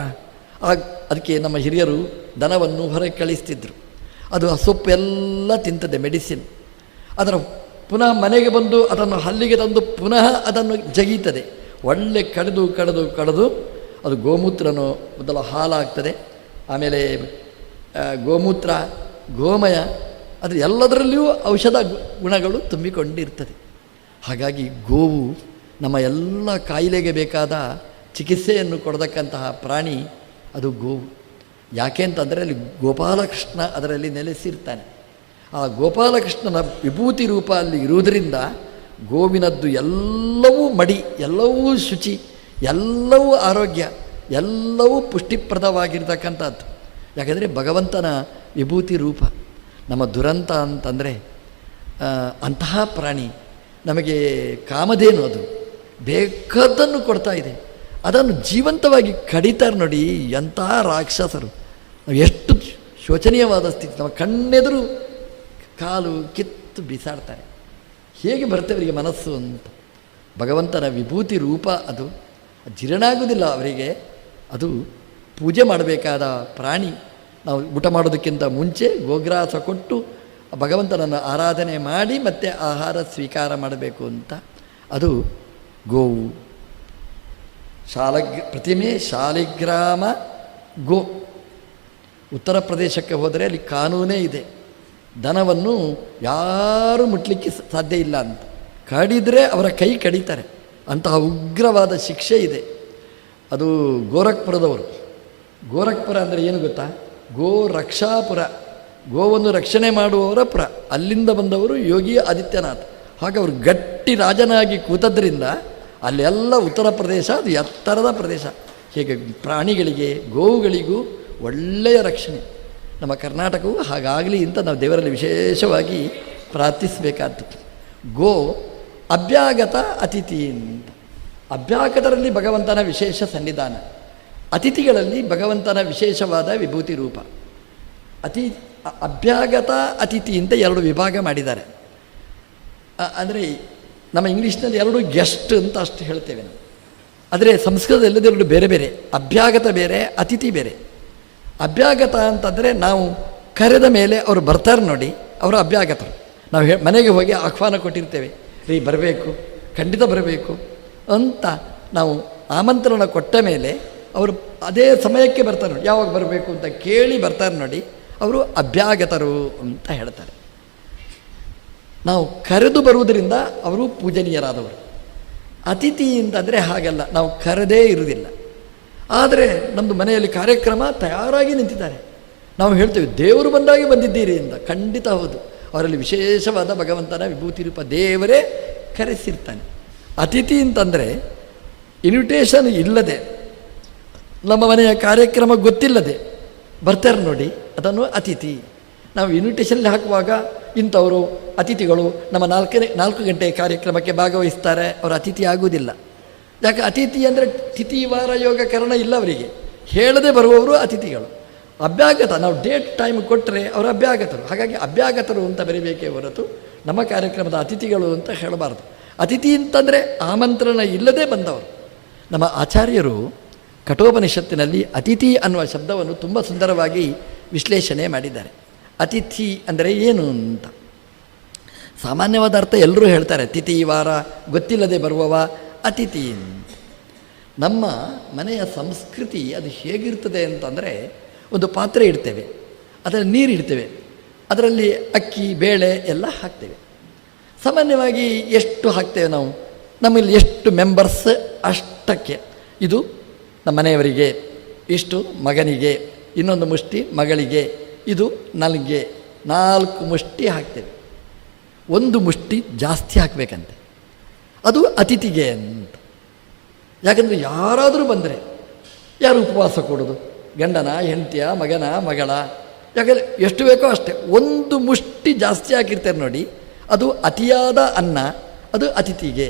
ಅದಕ್ಕೆ ನಮ್ಮ ಹಿರಿಯರು ದನವನ್ನು ಹೊರಗೆ ಕಳಿಸ್ತಿದ್ರು. ಅದು ಆ ಸೊಪ್ಪು ಎಲ್ಲ ತಿಂತದೆ, ಮೆಡಿಸಿನ್. ಅದರ ಪುನಃ ಮನೆಗೆ ಬಂದು ಅದನ್ನು ಹಲ್ಲಿಗೆ ತಂದು ಪುನಃ ಅದನ್ನು ಜಗೀತದೆ. ಒಳ್ಳೆ ಕಡಿದು ಕಡಿದು ಕಡಿದು ಅದು ಗೋಮೂತ್ರನೋ ಮೊದಲು ಹಾಲಾಗ್ತದೆ, ಆಮೇಲೆ ಗೋಮೂತ್ರ, ಗೋಮಯ, ಅದು ಎಲ್ಲದರಲ್ಲಿಯೂ ಔಷಧ ಗುಣಗಳು ತುಂಬಿಕೊಂಡಿರ್ತದೆ. ಹಾಗಾಗಿ ಗೋವು ನಮ್ಮ ಎಲ್ಲ ಕಾಯಿಲೆಗೆ ಬೇಕಾದ ಚಿಕಿತ್ಸೆಯನ್ನು ಕೊಡತಕ್ಕಂತಹ ಪ್ರಾಣಿ ಅದು ಗೋವು. ಯಾಕೆ ಅಂತಂದರೆ ಅಲ್ಲಿ ಗೋಪಾಲಕೃಷ್ಣ ಅದರಲ್ಲಿ ನೆಲೆಸಿರ್ತಾನೆ. ಆ ಗೋಪಾಲಕೃಷ್ಣನ ವಿಭೂತಿ ರೂಪ ಅಲ್ಲಿ ಇರುವುದರಿಂದ ಗೋವಿನದ್ದು ಎಲ್ಲವೂ ಮಡಿ, ಎಲ್ಲವೂ ಶುಚಿ, ಎಲ್ಲವೂ ಆರೋಗ್ಯ, ಎಲ್ಲವೂ ಪುಷ್ಟಿಪ್ರದವಾಗಿರ್ತಕ್ಕಂಥದ್ದು. ಯಾಕೆಂದರೆ ಭಗವಂತನ ವಿಭೂತಿ ರೂಪ. ನಮ್ಮ ದುರಂತ ಅಂತಂದರೆ ಅಂತಹ ಪ್ರಾಣಿ ನಮಗೆ ಕಾಮಧೇನು, ಅದು ಬೇಕಾದ್ದನ್ನು ಕೊಡ್ತಾ ಇದೆ. ಅದನ್ನು ಜೀವಂತವಾಗಿ ಕಡಿತಾರೆ ನೋಡಿ, ಎಂತಹ ರಾಕ್ಷಸರು. ನಾವು ಎಷ್ಟು ಶೋಚನೀಯವಾದ ಸ್ಥಿತಿ. ನಮ್ಮ ಕಣ್ಣೆದುರು ಕಾಲು ಕಿತ್ತು ಬಿಸಾಡ್ತಾರೆ. ಹೇಗೆ ಬರ್ತೇವೆ ಅವರಿಗೆ ಮನಸ್ಸು ಅಂತ. ಭಗವಂತನ ವಿಭೂತಿ ರೂಪ ಅದು ಜೀರ್ಣ ಆಗೋದಿಲ್ಲ ಅವರಿಗೆ. ಅದು ಪೂಜೆ ಮಾಡಬೇಕಾದ ಪ್ರಾಣಿ. ನಾವು ಊಟ ಮಾಡೋದಕ್ಕಿಂತ ಮುಂಚೆ ಗೋಗ್ರಾಸ ಕೊಟ್ಟು ಭಗವಂತನನ್ನು ಆರಾಧನೆ ಮಾಡಿ ಮತ್ತೆ ಆಹಾರ ಸ್ವೀಕಾರ ಮಾಡಬೇಕು ಅಂತ. ಅದು ಗೋವು. ಪ್ರತಿಮೆ ಶಾಲಿಗ್ರಾಮ ಗೋ. ಉತ್ತರ ಪ್ರದೇಶಕ್ಕೆ ಹೋದರೆ ಅಲ್ಲಿ ಕಾನೂನೇ ಇದೆ, ದನವನ್ನು ಯಾರೂ ಮುಟ್ಲಿಕ್ಕೆ ಸಾಧ್ಯ ಇಲ್ಲ ಅಂತ. ಕಡಿದರೆ ಅವರ ಕೈ ಕಡಿತಾರೆ, ಅಂತಹ ಉಗ್ರವಾದ ಶಿಕ್ಷೆ ಇದೆ. ಅದು ಗೋರಖ್ಪುರದವರು. ಗೋರಖ್ಪುರ ಅಂದರೆ ಏನು ಗೊತ್ತಾ? ಗೋ ರಕ್ಷಾಪುರ, ಗೋವನ್ನು ರಕ್ಷಣೆ ಮಾಡುವವರ ಪುರ. ಅಲ್ಲಿಂದ ಬಂದವರು ಯೋಗಿ ಆದಿತ್ಯನಾಥ್. ಹಾಗೆ ಅವರು ಗಟ್ಟಿ ರಾಜನಾಗಿ ಕೂತದ್ರಿಂದ ಅಲ್ಲೆಲ್ಲ ಉತ್ತರ ಪ್ರದೇಶ ಅದು ಎತ್ತರದ ಪ್ರದೇಶ. ಹೀಗೆ ಪ್ರಾಣಿಗಳಿಗೆ, ಗೋವುಗಳಿಗೂ ಒಳ್ಳೆಯ ರಕ್ಷಣೆ. ನಮ್ಮ ಕರ್ನಾಟಕವು ಹಾಗಾಗಲಿ ಅಂತ ನಾವು ದೇವರಲ್ಲಿ ವಿಶೇಷವಾಗಿ ಪ್ರಾರ್ಥಿಸಬೇಕಾದ್ದು. ಗೋ ಅಭ್ಯಾಗತ ಅತಿಥಿ ಅಂತ. ಅಭ್ಯಾಗತರಲ್ಲಿ ಭಗವಂತನ ವಿಶೇಷ ಸನ್ನಿಧಾನ, ಅತಿಥಿಗಳಲ್ಲಿ ಭಗವಂತನ ವಿಶೇಷವಾದ ವಿಭೂತಿ ರೂಪ. ಅಭ್ಯಾಗತ ಅತಿಥಿ ಅಂತ ಎರಡು ವಿಭಾಗ ಮಾಡಿದ್ದಾರೆ. ಅಂದರೆ ನಮ್ಮ ಇಂಗ್ಲೀಷ್ನಲ್ಲಿ ಎರಡು ಗೆಸ್ಟ್ ಅಂತ ಅಷ್ಟು ಹೇಳ್ತೇವೆ ನಾವು. ಆದರೆ ಸಂಸ್ಕೃತದಲ್ಲಿ ಎರಡು ಬೇರೆ ಬೇರೆ. ಅಭ್ಯಾಗತ ಬೇರೆ, ಅತಿಥಿ ಬೇರೆ. ಅಭ್ಯಾಗತ ಅಂತಂದರೆ ನಾವು ಕರೆದ ಮೇಲೆ ಅವರು ಬರ್ತಾರೆ ನೋಡಿ, ಅವರು ಅಭ್ಯಾಗತರು. ನಾವು ಮನೆಗೆ ಹೋಗಿ ಆಹ್ವಾನ ಕೊಟ್ಟಿರ್ತೇವೆ, ರೀ ಬರಬೇಕು, ಖಂಡಿತ ಬರಬೇಕು ಅಂತ ನಾವು ಆಮಂತ್ರಣ ಕೊಟ್ಟ ಮೇಲೆ ಅವರು ಅದೇ ಸಮಯಕ್ಕೆ ಬರ್ತಾರೆ ನೋಡಿ. ಯಾವಾಗ ಬರಬೇಕು ಅಂತ ಕೇಳಿ ಬರ್ತಾರೆ ನೋಡಿ, ಅವರು ಅಭ್ಯಾಗತರು ಅಂತ ಹೇಳ್ತಾರೆ. ನಾವು ಕರೆದು ಬರುವುದರಿಂದ ಅವರು ಪೂಜನೀಯರಾದವರು. ಅತಿಥಿ ಅಂತಂದರೆ ಹಾಗಲ್ಲ, ನಾವು ಕರೆದೇ ಇರುವುದಿಲ್ಲ. ಆದರೆ ನಮ್ಮದು ಮನೆಯಲ್ಲಿ ಕಾರ್ಯಕ್ರಮ ತಯಾರಾಗಿ ನಿಂತಿದ್ದಾರೆ, ನಾವು ಹೇಳ್ತೇವೆ ದೇವರು ಬಂದಾಗಿ ಬಂದಿದ್ದೀರಿ ಅಂತ. ಖಂಡಿತ ಹೌದು, ಅವರಲ್ಲಿ ವಿಶೇಷವಾದ ಭಗವಂತನ ವಿಭೂತಿ ರೂಪ ದೇವರೇ ಕರೆಸಿರ್ತಾನೆ. ಅತಿಥಿ ಅಂತಂದರೆ ಇನ್ವಿಟೇಷನ್ ಇಲ್ಲದೆ, ನಮ್ಮ ಮನೆಯ ಕಾರ್ಯಕ್ರಮ ಗೊತ್ತಿಲ್ಲದೆ ಬರ್ತಾರೆ ನೋಡಿ, ಅದನ್ನು ಅತಿಥಿ. ನಾವು ಇನ್ವಿಟೇಷನ್ಲಿ ಹಾಕುವಾಗ ಇಂಥವರು ಅತಿಥಿಗಳು ನಮ್ಮ 4 ಗಂಟೆ ಕಾರ್ಯಕ್ರಮಕ್ಕೆ ಭಾಗವಹಿಸ್ತಾರೆ, ಅವರು ಅತಿಥಿ ಆಗುವುದಿಲ್ಲ. ಯಾಕೆ? ಅತಿಥಿ ಅಂದರೆ ತಿಥಿ ವಾರ ಯೋಗ ಕರ್ಣ ಇಲ್ಲ ಅವರಿಗೆ. ಹೇಳದೆ ಬರುವವರು ಅತಿಥಿಗಳು. ಅಭ್ಯಾಗತ, ನಾವು ಡೇಟ್ ಟೈಮ್ ಕೊಟ್ಟರೆ ಅವರು ಅಭ್ಯಾಗತರು. ಹಾಗಾಗಿ ಅಭ್ಯಾಗತರು ಅಂತ ಬರೀಬೇಕೇ ಹೊರತು ನಮ್ಮ ಕಾರ್ಯಕ್ರಮದ ಅತಿಥಿಗಳು ಅಂತ ಹೇಳಬಾರ್ದು. ಅತಿಥಿ ಅಂತಂದರೆ ಆಮಂತ್ರಣ ಇಲ್ಲದೆ ಬಂದವರು. ನಮ್ಮ ಆಚಾರ್ಯರು ಕಠೋಪನಿಷತ್ತಿನಲ್ಲಿ ಅತಿಥಿ ಅನ್ನುವ ಶಬ್ದವನ್ನು ತುಂಬ ಸುಂದರವಾಗಿ ವಿಶ್ಲೇಷಣೆ ಮಾಡಿದ್ದಾರೆ. ಅತಿಥಿ ಅಂದರೆ ಏನು ಅಂತ ಸಾಮಾನ್ಯವಾದ ಅರ್ಥ ಎಲ್ಲರೂ ಹೇಳ್ತಾರೆ. ತಿಥಿ ವಾರ ಗೊತ್ತಿಲ್ಲದೆ ಬರುವವ ಅತಿಥಿ ಅಂತ. ನಮ್ಮ ಮನೆಯ ಸಂಸ್ಕೃತಿ ಅದು ಹೇಗಿರ್ತದೆ ಅಂತಂದರೆ, ಒಂದು ಪಾತ್ರೆ ಇಡ್ತೇವೆ, ಅದರಲ್ಲಿ ನೀರು ಇಡ್ತೇವೆ, ಅದರಲ್ಲಿ ಅಕ್ಕಿ ಬೇಳೆ ಎಲ್ಲ ಹಾಕ್ತೇವೆ. ಸಾಮಾನ್ಯವಾಗಿ ಎಷ್ಟು ಹಾಕ್ತೇವೆ ನಾವು? ನಮ್ಮಲ್ಲಿ ಎಷ್ಟು ಮೆಂಬರ್ಸ್ ಅಷ್ಟಕ್ಕೆ. ಇದು ನಮ್ಮ ಮನೆಯವರಿಗೆ, ಇಷ್ಟು ಮಗನಿಗೆ, ಇನ್ನೊಂದು ಮುಷ್ಟಿ ಮಗಳಿಗೆ, ಇದು ನನಗೆ 4 ಮುಷ್ಟಿ ಹಾಕ್ತೇವೆ. 1 ಮುಷ್ಟಿ ಜಾಸ್ತಿ ಹಾಕಬೇಕಂತೆ, ಅದು ಅತಿಥಿಗೆ ಅಂತ. ಯಾಕಂದರೆ ಯಾರಾದರೂ ಬಂದರೆ ಯಾರು ಉಪವಾಸ ಕೊಡೋದು? ಗಂಡನ, ಹೆಂಡತಿಯ, ಮಗನ, ಮಗಳ? ಯಾಕಂದರೆ ಎಷ್ಟು ಬೇಕೋ ಅಷ್ಟೇ. 1 ಮುಷ್ಟಿ ಜಾಸ್ತಿ ಹಾಕಿರ್ತಾರೆ ನೋಡಿ, ಅದು ಅತಿಯಾದ ಅನ್ನ, ಅದು ಅತಿಥಿಗೆ.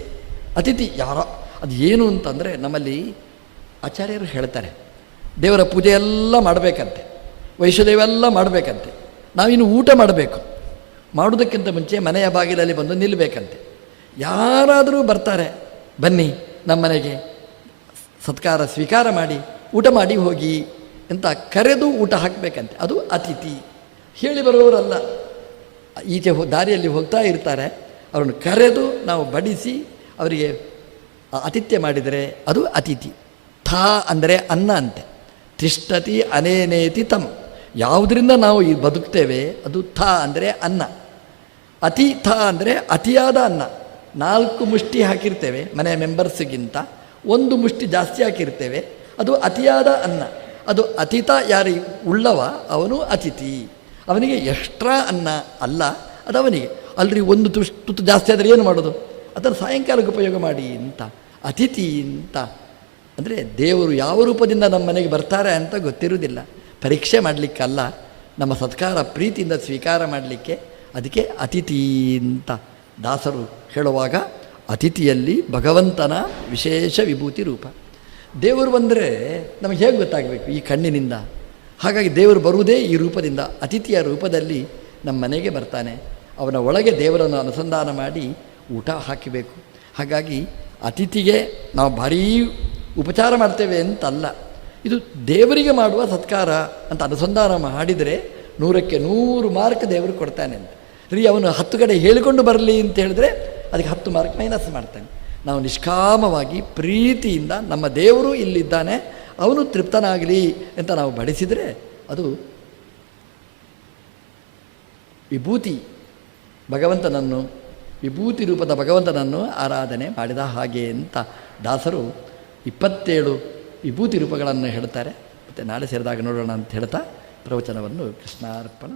ಅತಿಥಿ ಯಾರೋ ಅದು ಏನು ಅಂತಂದರೆ, ನಮ್ಮಲ್ಲಿ ಆಚಾರ್ಯರು ಹೇಳ್ತಾರೆ, ದೇವರ ಪೂಜೆ ಎಲ್ಲ ಮಾಡಬೇಕಂತೆ, ವೈಶ್ವದೇವೆಲ್ಲ ಮಾಡಬೇಕಂತೆ, ನಾವಿನ್ನು ಊಟ ಮಾಡಬೇಕು. ಮಾಡೋದಕ್ಕಿಂತ ಮುಂಚೆ ಮನೆಯ ಬಾಗಿಲಲ್ಲಿ ಬಂದು ನಿಲ್ಲಬೇಕಂತೆ. ಯಾರಾದರೂ ಬರ್ತಾರೆ, ಬನ್ನಿ ನಮ್ಮ ಮನೆಗೆ ಸತ್ಕಾರ ಸ್ವೀಕಾರ ಮಾಡಿ ಊಟ ಮಾಡಿ ಹೋಗಿ ಅಂತ ಕರೆದು ಊಟ ಹಾಕಬೇಕಂತೆ, ಅದು ಅತಿಥಿ. ಹೇಳಿ ಬರೋರಲ್ಲ, ಈಚೆ ದಾರಿಯಲ್ಲಿ ಹೋಗ್ತಾ ಇರ್ತಾರೆ, ಅವರನ್ನು ಕರೆದು ನಾವು ಬಡಿಸಿ ಅವರಿಗೆ ಆತಿಥ್ಯ ಮಾಡಿದರೆ ಅದು ಅತಿಥಿ. ಥಾ ಅಂದರೆ ಅನ್ನ ಅಂತೆ. ತಿಷ್ಠತಿ ಅನೇನೇತಿ ತಮ್, ಯಾವುದರಿಂದ ನಾವು ಈ ಬದುಕ್ತೇವೆ ಅದು ಥಾ ಅಂದರೆ ಅನ್ನ. ಅತಿ ಥಾ ಅಂದರೆ ಅತಿಯಾದ ಅನ್ನ. 4 ಮುಷ್ಟಿ ಹಾಕಿರ್ತೇವೆ ಮನೆಯ ಮೆಂಬರ್ಸ್ಗಿಂತ, 1 ಮುಷ್ಟಿ ಜಾಸ್ತಿ ಹಾಕಿರ್ತೇವೆ, ಅದು ಅತಿಯಾದ ಅನ್ನ. ಅದು ಅತಿಥ ಯಾರು ಉಳ್ಳವ ಅವನು ಅತಿಥಿ, ಅವನಿಗೆ ಎಕ್ಸ್ಟ್ರಾ ಅನ್ನ ಅಲ್ಲ, ಅದು ಅವನಿಗೆ. ಅಲ್ರಿ 1 ತುತ್ತು ಜಾಸ್ತಿ ಆದರೆ ಏನು ಮಾಡೋದು? ಅದನ್ನು ಸಾಯಂಕಾಲಕ್ಕೆ ಉಪಯೋಗ ಮಾಡಿ ಅಂತ. ಅತಿಥಿ ಅಂತ ಅಂದರೆ ದೇವರು ಯಾವ ರೂಪದಿಂದ ನಮ್ಮ ಮನೆಗೆ ಬರ್ತಾರೆ ಅಂತ ಗೊತ್ತಿರುವುದಿಲ್ಲ. ಪರೀಕ್ಷೆ ಮಾಡಲಿಕ್ಕಲ್ಲ, ನಮ್ಮ ಸತ್ಕಾರ ಪ್ರೀತಿಯಿಂದ ಸ್ವೀಕಾರ ಮಾಡಲಿಕ್ಕೆ. ಅದಕ್ಕೆ ಅತಿಥಿ ಅಂತ ದಾಸರು ಹೇಳುವಾಗ, ಅತಿಥಿಯಲ್ಲಿ ಭಗವಂತನ ವಿಶೇಷ ವಿಭೂತಿ ರೂಪ. ದೇವರು ಬಂದರೆ ನಮಗೆ ಹೇಗೆ ಗೊತ್ತಾಗಬೇಕು? ಈ ಕಣ್ಣಿನಿಂದ. ಹಾಗಾಗಿ ದೇವರು ಬರುವುದೇ ಈ ರೂಪದಿಂದ, ಅತಿಥಿಯ ರೂಪದಲ್ಲಿ ನಮ್ಮ ಮನೆಗೆ ಬರ್ತಾನೆ. ಅವನ ಒಳಗೆ ದೇವರನ್ನು ಅನುಸಂಧಾನ ಮಾಡಿ ಊಟ ಹಾಕಬೇಕು. ಹಾಗಾಗಿ ಅತಿಥಿಗೆ ನಾವು ಭಾರೀ ಉಪಚಾರ ಮಾಡ್ತೇವೆ ಅಂತಲ್ಲ, ಇದು ದೇವರಿಗೆ ಮಾಡುವ ಸತ್ಕಾರ ಅಂತ ಅನುಸಂಧಾನ ಮಾಡಿದರೆ 100ಕ್ಕೆ 100 ಮಾರ್ಕ್ ದೇವರು ಕೊಡ್ತಾನೆ ಅಂತ. ರೀ ಅವನು 10 ಕಡೆ ಹೇಳಿಕೊಂಡು ಬರಲಿ ಅಂತ ಹೇಳಿದ್ರೆ ಅದಕ್ಕೆ 10 ಮಾರ್ಕ್ ಮೈನಸ್ ಮಾಡ್ತಾನೆ. ನಾವು ನಿಷ್ಕಾಮವಾಗಿ ಪ್ರೀತಿಯಿಂದ ನಮ್ಮ ದೇವರು ಇಲ್ಲಿದ್ದಾನೆ, ಅವನು ತೃಪ್ತನಾಗಲಿ ಅಂತ ನಾವು ಬಡಿಸಿದರೆ ಅದು ವಿಭೂತಿ ಭಗವಂತನನ್ನು, ವಿಭೂತಿ ರೂಪದ ಭಗವಂತನನ್ನು ಆರಾಧನೆ ಮಾಡಿದ ಹಾಗೆ ಅಂತ ದಾಸರು 27 ವಿಭೂತಿ ರೂಪಗಳನ್ನು ಹೇಳ್ತಾರೆ. ಮತ್ತು ನಾಳೆ ಸೇರಿದಾಗ ನೋಡೋಣ ಅಂತ ಹೇಳ್ತಾ ಪ್ರವಚನವನ್ನು ಕೃಷ್ಣಾರ್ಪಣ.